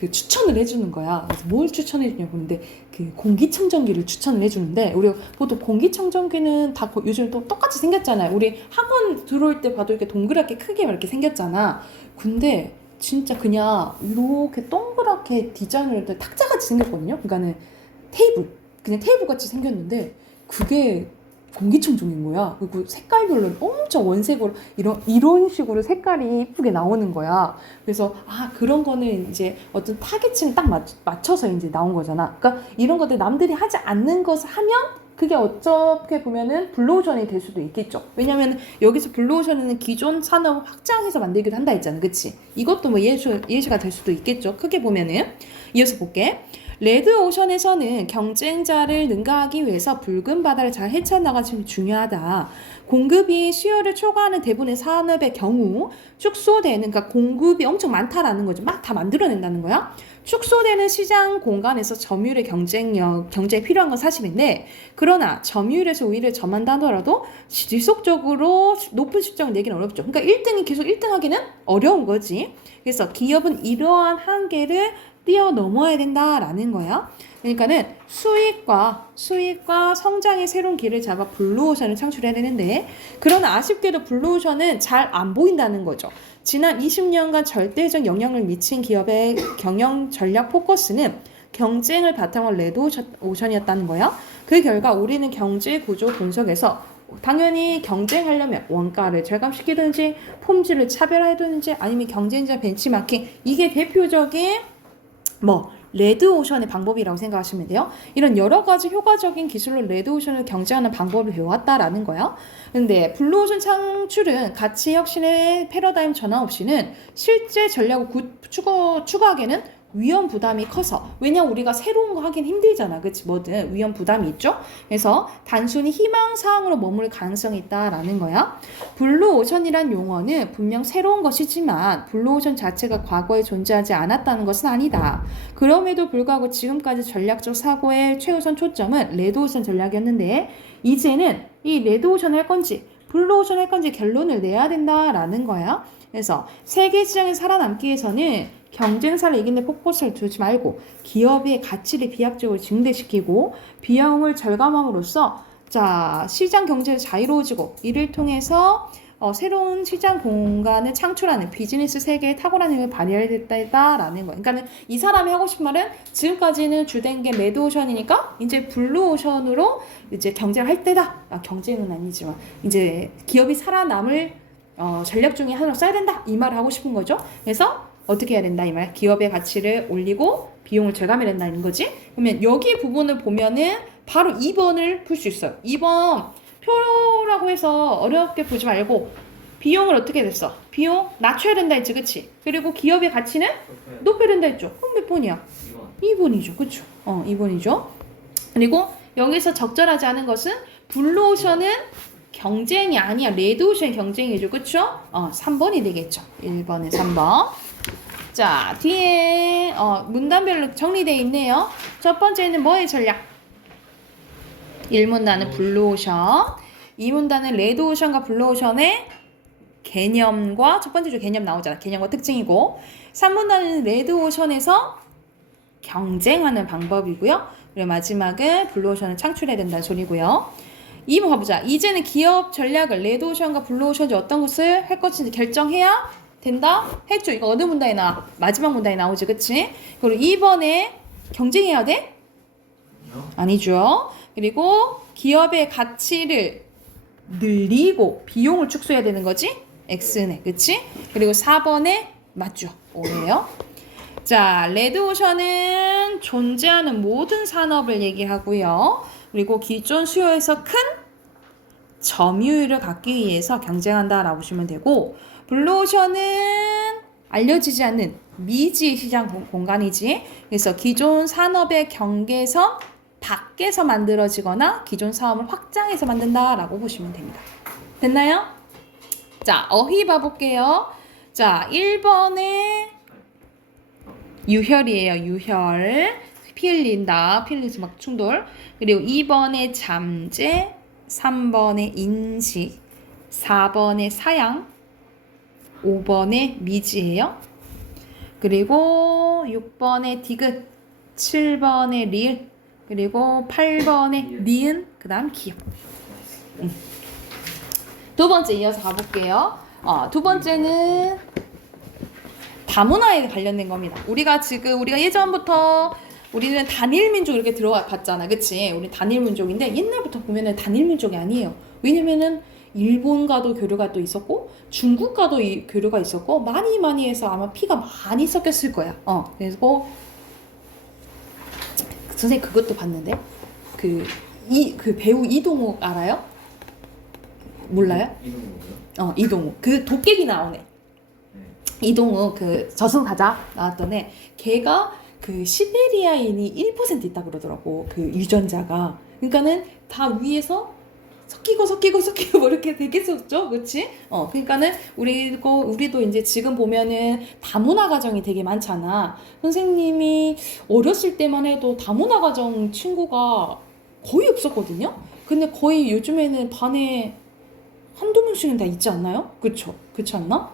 그 추천을 해주는 거야. 그래서 뭘 추천해 주냐고 보는데 그 공기청정기를 추천을 해주는데, 우리가 보통 공기청정기는 다 요즘 또 똑같이 생겼잖아요. 우리 학원 들어올 때 봐도 이렇게 동그랗게 크게 이렇게 생겼잖아. 근데 진짜 그냥 이렇게 동그랗게 디자인을 탁자같이 생겼거든요. 그러니까는 그냥 테이블 같이 생겼는데 그게 공기청정기인 거야. 그리고 색깔별로 엄청 원색으로 이런 식으로 색깔이 이쁘게 나오는 거야. 그래서 그런 거는 이제 어떤 타겟층 딱 맞춰서 이제 나온 거잖아. 그러니까 이런 것들 남들이 하지 않는 것을 하면 그게 어떻게 보면은 블루오션이 될 수도 있겠죠. 왜냐면 여기서 블루오션은 기존 산업 확장해서 만들기도 한다 했잖아, 그치? 이것도 뭐 예시가 될 수도 있겠죠. 크게 보면은 이어서 볼게. 레드오션에서는 경쟁자를 능가하기 위해서 붉은 바다를 잘 헤쳐나가는 것이 중요하다. 공급이 수요를 초과하는 대부분의 산업의 경우 축소되는, 그러니까 공급이 엄청 많다라는 거죠. 막 다 만들어낸다는 거야. 축소되는 시장 공간에서 점유율의 경쟁이 필요한 건 사실인데, 그러나 점유율에서 우위를 점한다 하더라도 지속적으로 높은 실적을 내기는 어렵죠. 그러니까 1등이 계속 1등 하기는 어려운 거지. 그래서 기업은 이러한 한계를 뛰어넘어야 된다라는 거야. 그러니까는 수익과 성장의 새로운 길을 잡아 블루오션을 창출해야 되는데, 그러나 아쉽게도 블루오션은 잘 안 보인다는 거죠. 지난 20년간 절대적 영향을 미친 기업의 경영 전략 포커스는 경쟁을 바탕으로 레드오션이었다는 거야. 그 결과 우리는 경제 구조 분석에서 당연히 경쟁하려면 원가를 절감시키든지 품질을 차별화해두든지 아니면 경쟁자 벤치마킹, 이게 대표적인 레드오션의 방법이라고 생각하시면 돼요. 이런 여러 가지 효과적인 기술로 레드오션을 경쟁하는 방법을 배워왔다라는 거야. 근데 블루오션 창출은 가치 혁신의 패러다임 전환 없이는 실제 전략을 추구하기에는 위험 부담이 커서, 왜냐 우리가 새로운 거 하긴 힘들잖아, 그치? 뭐든 위험 부담이 있죠. 그래서 단순히 희망사항으로 머무를 가능성이 있다라는 거야. 블루오션이란 용어는 분명 새로운 것이지만 블루오션 자체가 과거에 존재하지 않았다는 것은 아니다. 그럼에도 불구하고 지금까지 전략적 사고의 최우선 초점은 레드오션 전략이었는데, 이제는 이 레드오션 할 건지 블루오션 할 건지 결론을 내야 된다라는 거야. 그래서 세계 시장에 살아남기 위해서는 경쟁사를 이기는 데 포커스를 두지 말고 기업의 가치를 비약적으로 증대시키고 비용을 절감함으로써 자, 시장 경제가 자유로워지고 이를 통해서 새로운 시장 공간을 창출하는 비즈니스 세계의 탁월한 힘을 발휘했다라는 거예요. 그러니까는 이 사람이 하고 싶은 말은 지금까지는 주된 게 레드오션이니까 이제 블루오션으로 이제 경쟁을 할 때다. 경쟁은 아니지만 이제 기업이 살아남을 전략 중에 하나로 써야 된다. 이 말을 하고 싶은 거죠. 그래서 어떻게 해야 된다 이 말. 기업의 가치를 올리고 비용을 절감해야 된다는 거지. 그러면 여기 부분을 보면은 바로 2번을 풀 수 있어요. 2번 표라고 해서 어렵게 보지 말고 비용을 어떻게 됐어? 비용 낮춰야 된다 했지, 그치? 그리고 기업의 가치는 높여야 된다 했죠. 그럼 몇 번이야? 2번이죠, 그쵸? 2번이죠. 그리고 여기서 적절하지 않은 것은 블루오션은 경쟁이 아니야. 레드오션 경쟁이죠, 그쵸? 3번이 되겠죠. 1번에 3번. 자, 뒤에 문단별로 정리되어 있네요. 첫 번째는 뭐의 전략? 1문단은 블루오션, 2문단은 레드오션과 블루오션의 개념과 첫 번째 줄 개념 나오잖아. 개념과 특징이고 3문단은 레드오션에서 경쟁하는 방법이고요. 그리고 마지막은 블루오션을 창출해야 된다는 소리고요. 2번 가보자. 이제는 기업 전략을 레드오션과 블루오션이 어떤 것을 할 것인지 결정해야 된다? 했죠. 이거 어느 문단에 나와? 마지막 문단에 나오지, 그치? 그리고 2번에 경쟁해야 돼? 아니죠. 그리고 기업의 가치를 늘리고 비용을 축소해야 되는 거지? X네, 그치? 그리고 4번에 맞죠? O예요. 자, 레드오션은 존재하는 모든 산업을 얘기하고요. 그리고 기존 수요에서 큰 점유율을 갖기 위해서 경쟁한다라고 보시면 되고, 블루오션은 알려지지 않는 미지 시장 공간이지. 그래서 기존 산업의 경계선 밖에서 만들어지거나 기존 사업을 확장해서 만든다라고 보시면 됩니다. 됐나요? 자, 어휘 봐볼게요. 자, 1번에 유혈이에요. 유혈. 피 흘린다. 피 흘리면서 막 충돌. 그리고 2번에 잠재, 3번에 인식, 4번에 사양, 5번에 미지예요. 그리고 6번에 디귿, 7번에 리을, 그리고 8번에 니은, 그 다음 기억. 두 번째 이어서 가볼게요. 두 번째는 다문화에 관련된 겁니다. 우리가 예전부터 우리는 단일민족 이렇게 들어봤잖아. 그치? 우리 단일민족인데 옛날부터 보면은 단일민족이 아니에요. 왜냐면은 일본과도 교류가 또 있었고 중국과도 교류가 있었고 많이 해서 아마 피가 많이 섞였을 거야. 그래서 선생님 그것도 봤는데 그 배우 이동욱 알아요? 몰라요? 이동욱 그 도깨비 나오네. 이동욱 그 저승사자 나왔던 애. 걔가 그 시베리아인이 1% 있다 그러더라고. 그 유전자가. 그러니까는 다 위에서 섞이고 뭐 이렇게 되겠었죠, 그렇지? 그러니까는 우리도 이제 지금 보면은 다문화 가정이 되게 많잖아. 선생님이 어렸을 때만 해도 다문화 가정 친구가 거의 없었거든요. 근데 거의 요즘에는 반에 한두 명씩은 다 있지 않나요? 그쵸? 그렇지 않나?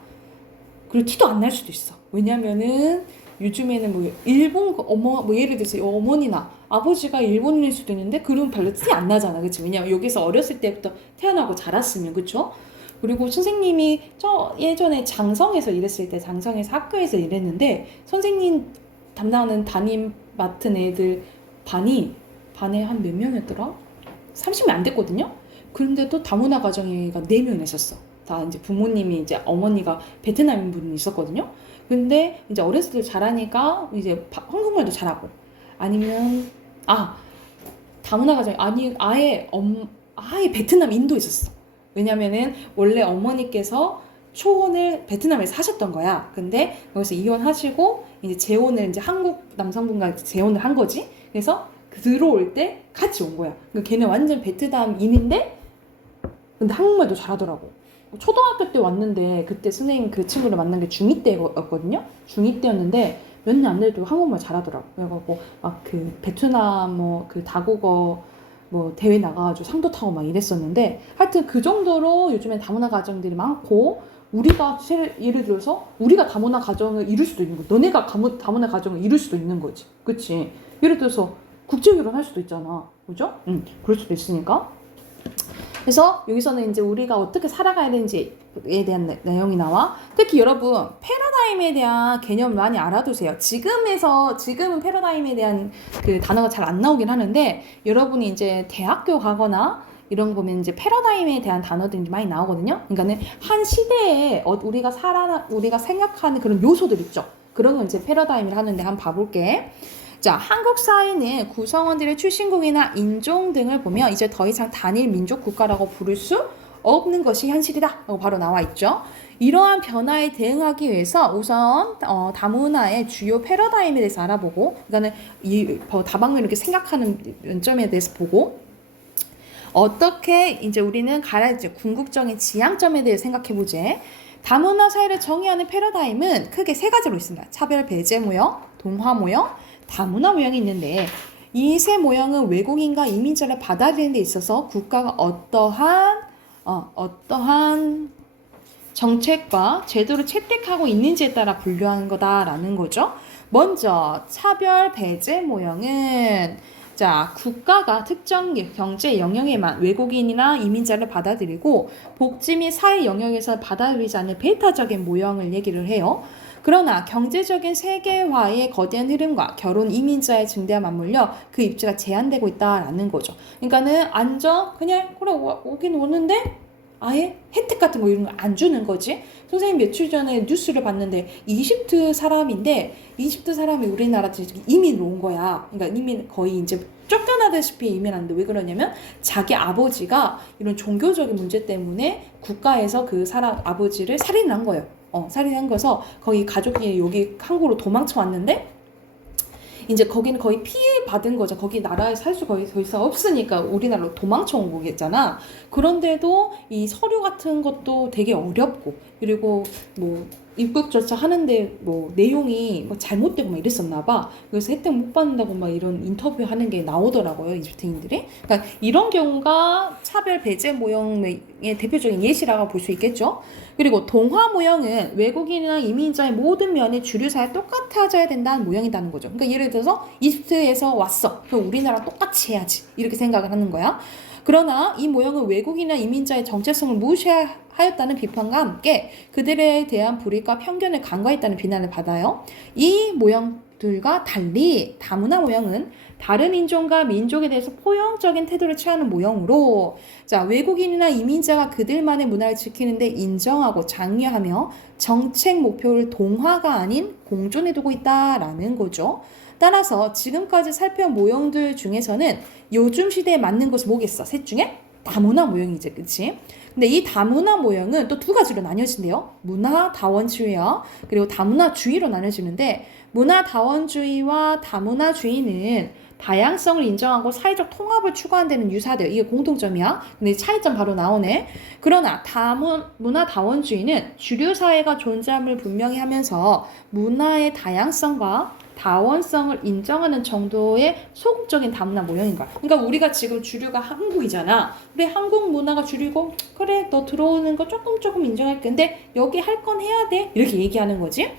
그리고 티도 안 날 수도 있어. 왜냐면은 요즘에는 뭐 일본 뭐 예를 들어서 어머니나 아버지가 일본인일 수도 있는데 그런 별로 티 안 나잖아, 그치? 왜냐면 여기서 어렸을 때부터 태어나고 자랐으면, 그쵸? 그리고 선생님이 예전에 장성에서 일했을 때 장성에서 학교에서 일했는데 선생님 담당하는 담임 맡은 애들 반에 한 몇 명이었더라? 30명 안 됐거든요. 그런데도 다문화 가정이가 4명 있었어. 다 이제 부모님이 이제 어머니가 베트남인 분이 있었거든요. 근데 이제 어렸을 때 잘하니까 이제 한국말도 잘하고 아니면 다문화 가정 아예 베트남 인도 있었어. 왜냐면은 원래 어머니께서 초혼을 베트남에서 하셨던 거야. 근데 여기서 이혼하시고 이제 재혼을 이제 한국 남성분과 재혼을 한 거지. 그래서 들어올 때 같이 온 거야. 그러니까 걔는 완전 베트남인인데 근데 한국말도 잘하더라고. 초등학교 때 왔는데 그때 선생님 그 친구를 만난 게 중2 때였거든요. 중2 때였는데 몇 년 안 돼도 한국말 잘하더라고. 그래갖고 그 베트남 그 다국어 대회 나가가지고 상도 타고 막 이랬었는데 하여튼 그 정도로 요즘엔 다문화 가정들이 많고 우리가 예를 들어서 우리가 다문화 가정을 이룰 수도 있는 거, 너네가 다문화 가정을 이룰 수도 있는 거지, 그치? 예를 들어서 국제 결혼할 수도 있잖아, 그죠? 그럴 수도 있으니까. 그래서 여기서는 이제 우리가 어떻게 살아가야 되는지에 대한 내용이 나와. 특히 여러분 패러다임에 대한 개념을 많이 알아두세요. 지금은 패러다임에 대한 그 단어가 잘 안 나오긴 하는데 여러분이 이제 대학교 가거나 이런 거 보면 이제 패러다임에 대한 단어들이 많이 나오거든요. 그러니까는 한 시대에 우리가 생각하는 그런 요소들 있죠. 그런 건 이제 패러다임을 하는데 한번 봐볼게. 자, 한국 사회는 구성원들의 출신국이나 인종 등을 보면 이제 더 이상 단일 민족 국가라고 부를 수 없는 것이 현실이다 라고 바로 나와 있죠. 이러한 변화에 대응하기 위해서 우선 다문화의 주요 패러다임에 대해서 알아보고, 그러니까는 이 다방면 이렇게 생각하는 면점에 대해서 보고, 어떻게 이제 우리는 가라앉지 궁극적인 지향점에 대해 생각해보지. 다문화 사회를 정의하는 패러다임은 크게 세 가지로 있습니다. 차별 배제 모형, 동화 모형, 다문화 모형이 있는데 이 세 모형은 외국인과 이민자를 받아들이는 데 있어서 국가가 어떠한 정책과 제도를 채택하고 있는지에 따라 분류하는 거다라는 거죠. 먼저 차별 배제 모형은 자, 국가가 특정 경제 영역에만 외국인이나 이민자를 받아들이고 복지 및 사회 영역에서 받아들이지 않는 배타적인 모형을 얘기를 해요. 그러나 경제적인 세계화의 거대한 흐름과 결혼 이민자의 증대와 맞물려 그 입지가 제한되고 있다라는 거죠. 그러니까는 그냥 그래 오긴 오는데 아예 혜택 같은 거 이런 거 안 주는 거지. 선생님 며칠 전에 뉴스를 봤는데 이집트 사람이 우리나라 이민을 온 거야. 그러니까 이민 거의 이제 쫓겨나다시피 이민하는데 왜 그러냐면 자기 아버지가 이런 종교적인 문제 때문에 국가에서 그 사람 아버지를 살인한 거예요. 살인한 거서 거기 가족이 여기 한국으로 도망쳐 왔는데 이제 거기는 거의 피해 받은 거죠. 거기 나라에 살 수 거의 더 이상 없으니까 우리나라로 도망쳐 온 거겠잖아. 그런데도 이 서류 같은 것도 되게 어렵고 그리고 뭐 입국 절차 하는데 뭐 내용이 뭐 잘못되고 막 이랬었나 봐. 그래서 혜택 못 받는다고 막 이런 인터뷰 하는 게 나오더라고요, 이집트인들이. 그러니까 이런 경우가 차별 배제 모형의 대표적인 예시라고 볼 수 있겠죠. 그리고 동화 모형은 외국인이나 이민자의 모든 면이 주류사에 똑같아져야 된다는 모형이라는 거죠. 그러니까 예를 들어서 이집트에서 왔어. 그럼 우리나라랑 똑같이 해야지. 이렇게 생각을 하는 거야. 그러나 이 모형은 외국인이나 이민자의 정체성을 무시하였다는 비판과 함께 그들에 대한 불이익과 편견을 간과했다는 비난을 받아요. 이 모형들과 달리 다문화 모형은 다른 인종과 민족에 대해서 포용적인 태도를 취하는 모형으로 자, 외국인이나 이민자가 그들만의 문화를 지키는 데 인정하고 장려하며 정책 목표를 동화가 아닌 공존에 두고 있다라는 거죠. 따라서 지금까지 살펴본 모형들 중에서는 요즘 시대에 맞는 것이 뭐겠어? 셋 중에 다문화 모형이지, 그치? 근데 이 다문화 모형은 또 두 가지로 나뉘어진대요. 문화다원주의와 그리고 다문화주의로 나뉘어지는데 문화다원주의와 다문화주의는 다양성을 인정하고 사회적 통합을 추구하는 데는 유사돼요. 이게 공통점이야. 근데 차이점 바로 나오네. 그러나 문화다원주의는 주류 사회가 존재함을 분명히 하면서 문화의 다양성과 다원성을 인정하는 정도의 소극적인 다문화 모형인 거야. 그러니까 우리가 지금 주류가 한국이잖아. 그래, 한국 문화가 주류고 그래, 너 들어오는 거 조금 인정할게. 근데 여기 할 건 해야 돼. 이렇게 얘기하는 거지.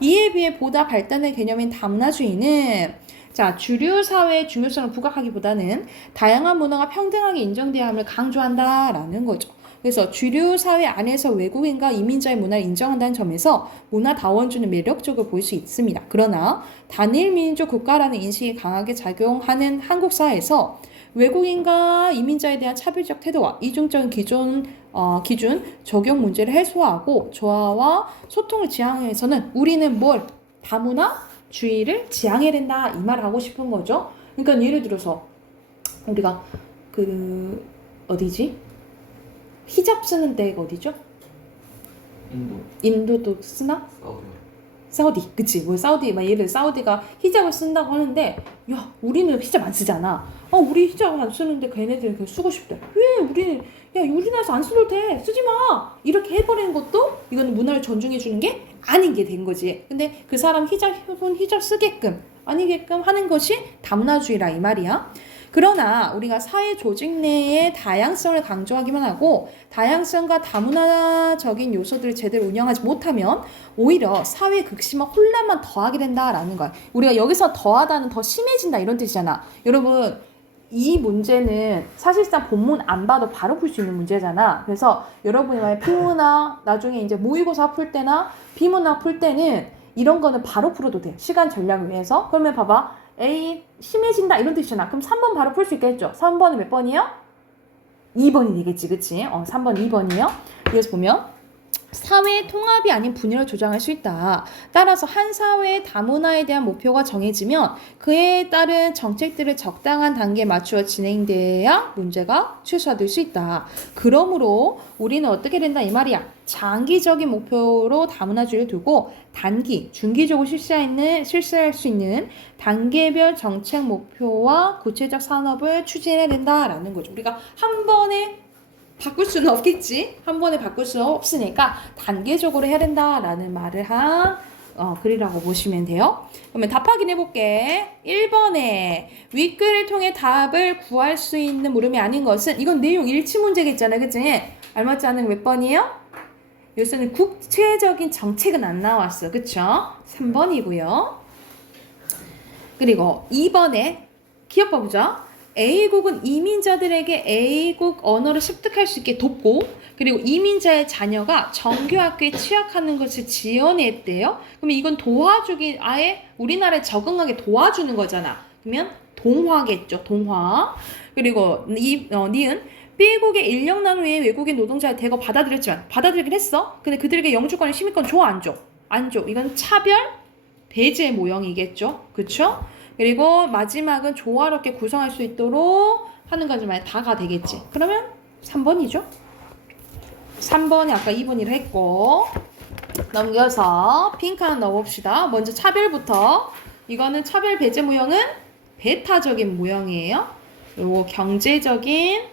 이에 비해 보다 발달된 개념인 다문화주의는 자, 주류 사회의 중요성을 부각하기보다는 다양한 문화가 평등하게 인정돼야 함을 강조한다라는 거죠. 그래서 주류 사회 안에서 외국인과 이민자의 문화를 인정한다는 점에서 문화다원주의는 매력적으로 보일 수 있습니다. 그러나 단일 민족 국가라는 인식이 강하게 작용하는 한국 사회에서 외국인과 이민자에 대한 차별적 태도와 이중적인 기준 적용 문제를 해소하고 조화와 소통을 지향하기 위해서는 우리는 다문화주의를 지향해야 된다 이 말을 하고 싶은 거죠. 그러니까 예를 들어서 우리가 어디지? 히잡 쓰는 데가 어디죠? 인도도 쓰나? 사우디. 그치. 사우디, 예를 사우디가 히잡을 쓴다고 하는데, 야, 우리는 히잡 안 쓰잖아. 우리 히잡 안 쓰는데 걔네들은 그냥 쓰고 싶대. 왜? 우리나라에서 안 써도 돼. 쓰지 마. 이렇게 해버리는 것도 이거는 문화를 존중해주는 게 아닌 게 된 거지. 근데 그 사람 히잡 쓰게끔, 아니게끔 하는 것이 다문화주의라 이 말이야. 그러나 우리가 사회 조직 내의 다양성을 강조하기만 하고 다양성과 다문화적인 요소들을 제대로 운영하지 못하면 오히려 사회 극심한 혼란만 더하게 된다라는 거야. 우리가 여기서 더하다는 더 심해진다 이런 뜻이잖아. 여러분 이 문제는 사실상 본문 안 봐도 바로 풀 수 있는 문제잖아. 그래서 여러분이 만약 피문학 나중에 이제 모의고사 풀 때나 비문학 풀 때는 이런 거는 바로 풀어도 돼. 시간 전략을 위해서. 그러면 봐봐. A 심해진다 이런 뜻이잖아. 그럼 3번 바로 풀 수 있겠죠. 3번은 몇 번이요? 2번이 되겠지. 그치? 3번 2번이요. 그래서 보면 사회 통합이 아닌 분열을 조장할 수 있다. 따라서 한 사회의 다문화에 대한 목표가 정해지면 그에 따른 정책들을 적당한 단계에 맞추어 진행돼야 문제가 최소화될 수 있다. 그러므로 우리는 어떻게 된다 이 말이야. 장기적인 목표로 다문화주의를 두고 단기, 중기적으로 실시할 수 있는 단계별 정책 목표와 구체적 산업을 추진해야 된다라는 거죠. 우리가 한 번에 바꿀 수는 없겠지. 한 번에 바꿀 수는 없으니까 단계적으로 해야 된다라는 말을 한 글이라고 보시면 돼요. 그러면 답 확인해 볼게. 1번에 윗글을 통해 답을 구할 수 있는 물음이 아닌 것은 이건 내용 일치 문제겠잖아요. 그치? 알맞지 않은 몇 번이요? 여기서는 구체적인 정책은 안 나왔어. 그쵸? 3번이고요. 그리고 2번에 기억봐 보자. A국은 이민자들에게 A국 언어를 습득할 수 있게 돕고 그리고 이민자의 자녀가 정규학교에 취약하는 것을 지원했대요. 그러면 이건 도와주기 아예 우리나라에 적응하게 도와주는 거잖아. 그러면 동화겠죠. 동화. 그리고 니은 B국의 인력난 후에 외국인 노동자를 대거 받아들였지만 받아들이긴 했어. 근데 그들에게 영주권을 시민권 줘 안 줘? 안 줘. 이건 차별 배제 모형이겠죠. 그쵸? 그리고 마지막은 조화롭게 구성할 수 있도록 하는 거지만 다가 되겠지. 그러면 3번이죠. 3번이 아까 2번이라 했고 넘겨서 핑크 하나 넣어봅시다. 먼저 차별부터. 이거는 차별 배제 모형은 배타적인 모형이에요. 그리고 경제적인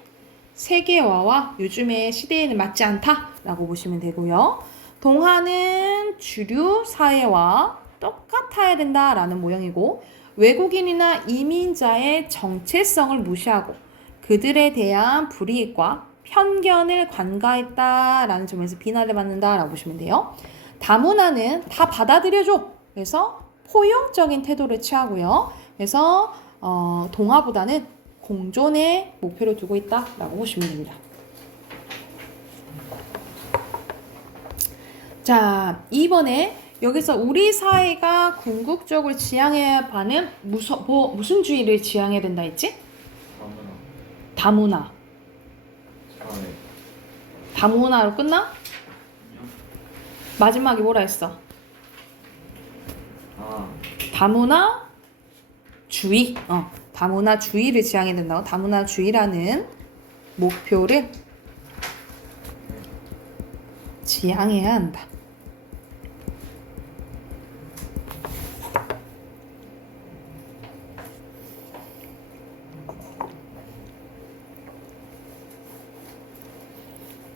세계화와 요즘의 시대에는 맞지 않다라고 보시면 되고요. 동화는 주류 사회와 똑같아야 된다라는 모형이고 외국인이나 이민자의 정체성을 무시하고 그들에 대한 불이익과 편견을 관가했다라는 점에서 비난을 받는다라고 보시면 돼요. 다문화는 다 받아들여줘. 그래서 포용적인 태도를 취하고요. 그래서 동화보다는 공존의 목표를 두고 있다라고 보시면 됩니다. 자, 2번에 여기서 우리 사회가 궁극적으로 지향해야 하는 무슨 주의를 지향해야 된다 했지? 다문화. 다문화로 끝나? 마지막에 뭐라 했어? 다문화 주의. 다문화 주의를 지향해야 된다고. 다문화 주의라는 목표를 지향해야 한다.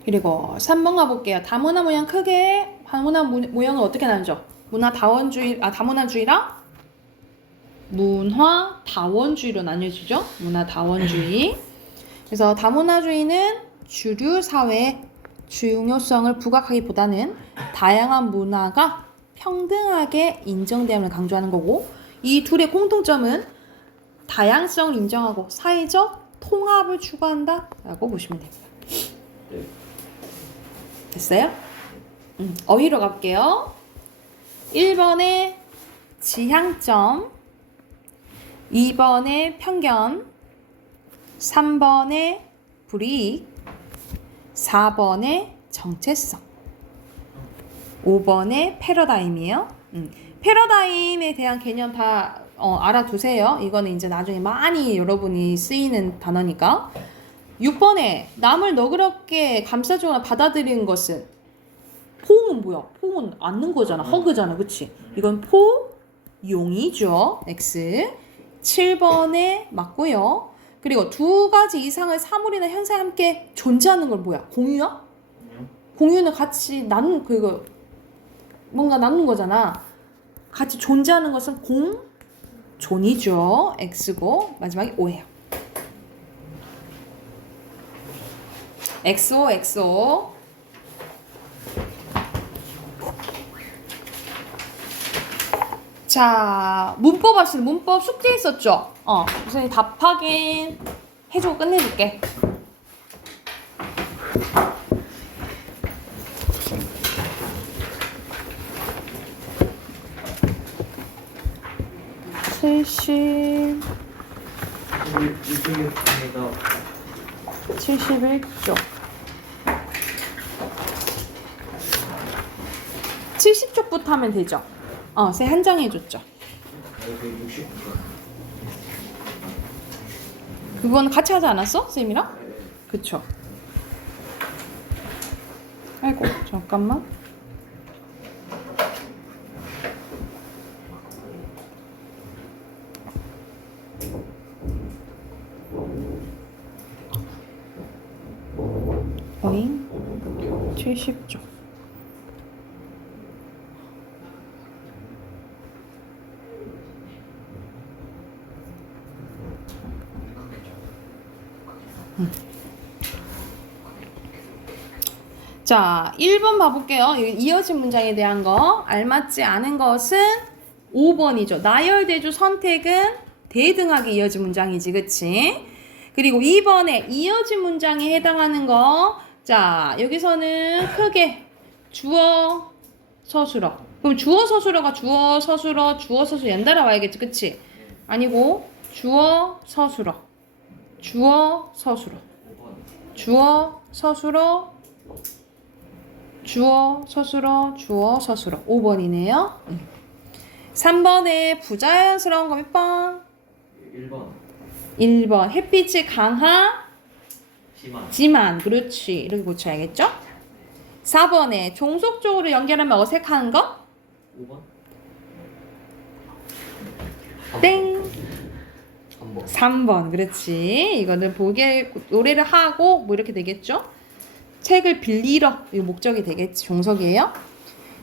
그리고 3번 가볼게요. 다문화 모양 크게 다문화 모양을 어떻게 나누죠? 다문화주의랑 문화다원주의로 나뉘어지죠. 문화다원주의. 그래서 다문화주의는 주류 사회의 중요성을 부각하기보다는 다양한 문화가 평등하게 인정됨을 강조하는 거고 이 둘의 공통점은 다양성을 인정하고 사회적 통합을 추구한다라고 보시면 됩니다. 됐어요? 어휘로 갈게요. 1번에 지향점, 2번에 편견, 3번에 불이익, 4번에 정체성, 5번에 패러다임이에요. 패러다임에 대한 개념 다 알아두세요. 이거는 이제 나중에 많이 여러분이 쓰이는 단어니까. 6번에 남을 너그럽게 감싸주거나 받아들이는 것은 포옹은 뭐야? 포옹은 안는 거잖아. 허그잖아. 그치? 이건 포용이죠. X. 7번에 맞고요. 그리고 두 가지 이상의 사물이나 현상이 함께 존재하는 건 뭐야? 공유야? 공유는 같이 뭔가 나누는 거잖아. 같이 존재하는 것은 공존이죠. X고 마지막에 O예요. XO. 자, 문법 하시는 문법 숙제 있었죠? 선생님 답 확인. 해주고 끝내줄게. 칠십 71쪽 70쪽부터 하면 되죠. 쌤 한 장 해줬죠. 그건 같이 하지 않았어? 쌤이랑? 그쵸. 아이고 잠깐만. 어잉 70쪽 자, 1번 봐볼게요. 이어진 문장에 대한 거. 알맞지 않은 것은 5번이죠. 나열대조 선택은 대등하게 이어진 문장이지, 그치? 그리고 2번에 이어진 문장에 해당하는 거. 자, 여기서는 크게 주어, 서술어. 그럼 주어, 서술어가 주어, 서술어, 주어, 서술어 연달아 와야겠지, 그치? 아니고, 주어, 서술어. 주어, 서술어. 주어, 서술어. 주어, 서술어, 주어, 서술어. 5번이네요. 3번에 부자연스러운 거 몇 번? 1번. 1번. 햇빛이 강하지만. 그렇지. 이렇게 고쳐야겠죠? 4번에 종속적으로 연결하면 어색한 거? 5번. 땡. 3번. 3번. 그렇지. 이거는 보게 노래를 하고 뭐 이렇게 되겠죠? 책을 빌리러. 이 목적이 되겠지. 종속이에요.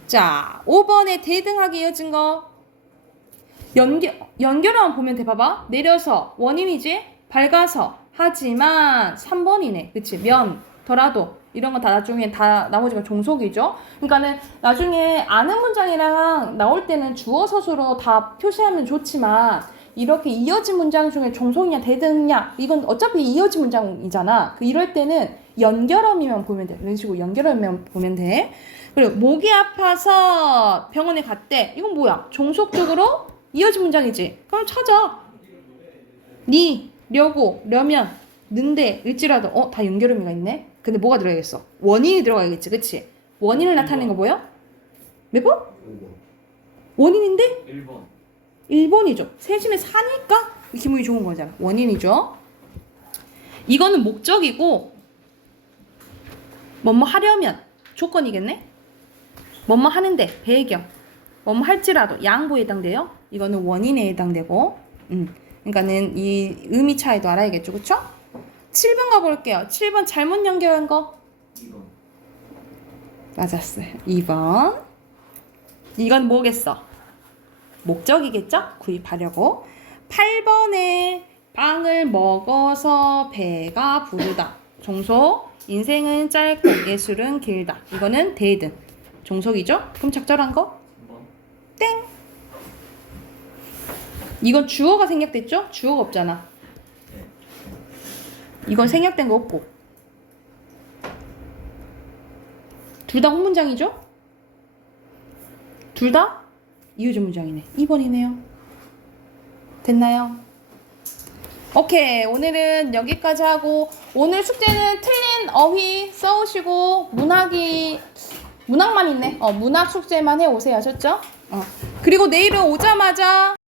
자, 5번에 대등하게 이어진 거. 연결하면 보면 돼. 봐봐. 내려서 원인이지. 밝아서 하지만 3번이네. 그치? 더라도 이런 거 다 나중에 다 나머지가 종속이죠. 그러니까는 나중에 아는 문장이랑 나올 때는 주어 서술로 다 표시하면 좋지만 이렇게 이어진 문장 중에 종속이냐 대등이냐 이건 어차피 이어진 문장이잖아. 이럴 때는 연결음이면 보면 돼. 이런 식으로 연결음이면 보면 돼. 그리고 목이 아파서 병원에 갔대. 이건 뭐야? 종속적으로 이어진 문장이지. 그럼 찾아. 려고, 려면, 는데, 일지라도. 다 연결음이가 있네. 근데 뭐가 들어가겠어? 원인이 들어가야겠지. 그치? 원인을 나타내는 거 뭐야? 몇 번? 5번. 원인인데? 1번. 1번이죠. 세심에 사니까 기분이 좋은 거잖아. 원인이죠. 이거는 목적이고 뭐뭐 하려면 조건이겠네. 뭐뭐 하는데 배경 뭐뭐 할지라도 양보에 해당돼요. 이거는 원인에 해당되고 그러니까는 이 의미 차이도 알아야겠죠. 그쵸? 7번 가볼게요. 7번 잘못 연결한 거 2번. 맞았어요. 2번 이건 뭐겠어? 목적이겠죠? 구입하려고. 8번에 빵을 먹어서 배가 부르다. 종속. 인생은 짧고 예술은 길다. 이거는 대등. 종속이죠? 그럼 적절한 거? 3번. 땡. 이건 주어가 생략됐죠? 주어가 없잖아. 네. 이건 생략된 거 없고. 둘 다 혼문장이죠? 둘 다 이어진 문장이네. 2번이네요. 됐나요? 오케이. 오늘은 여기까지 하고 오늘 숙제는 틀린 어휘 써오시고 문학만 있네. 문학 숙제만 해오세요. 하셨죠? 그리고 내일은 오자마자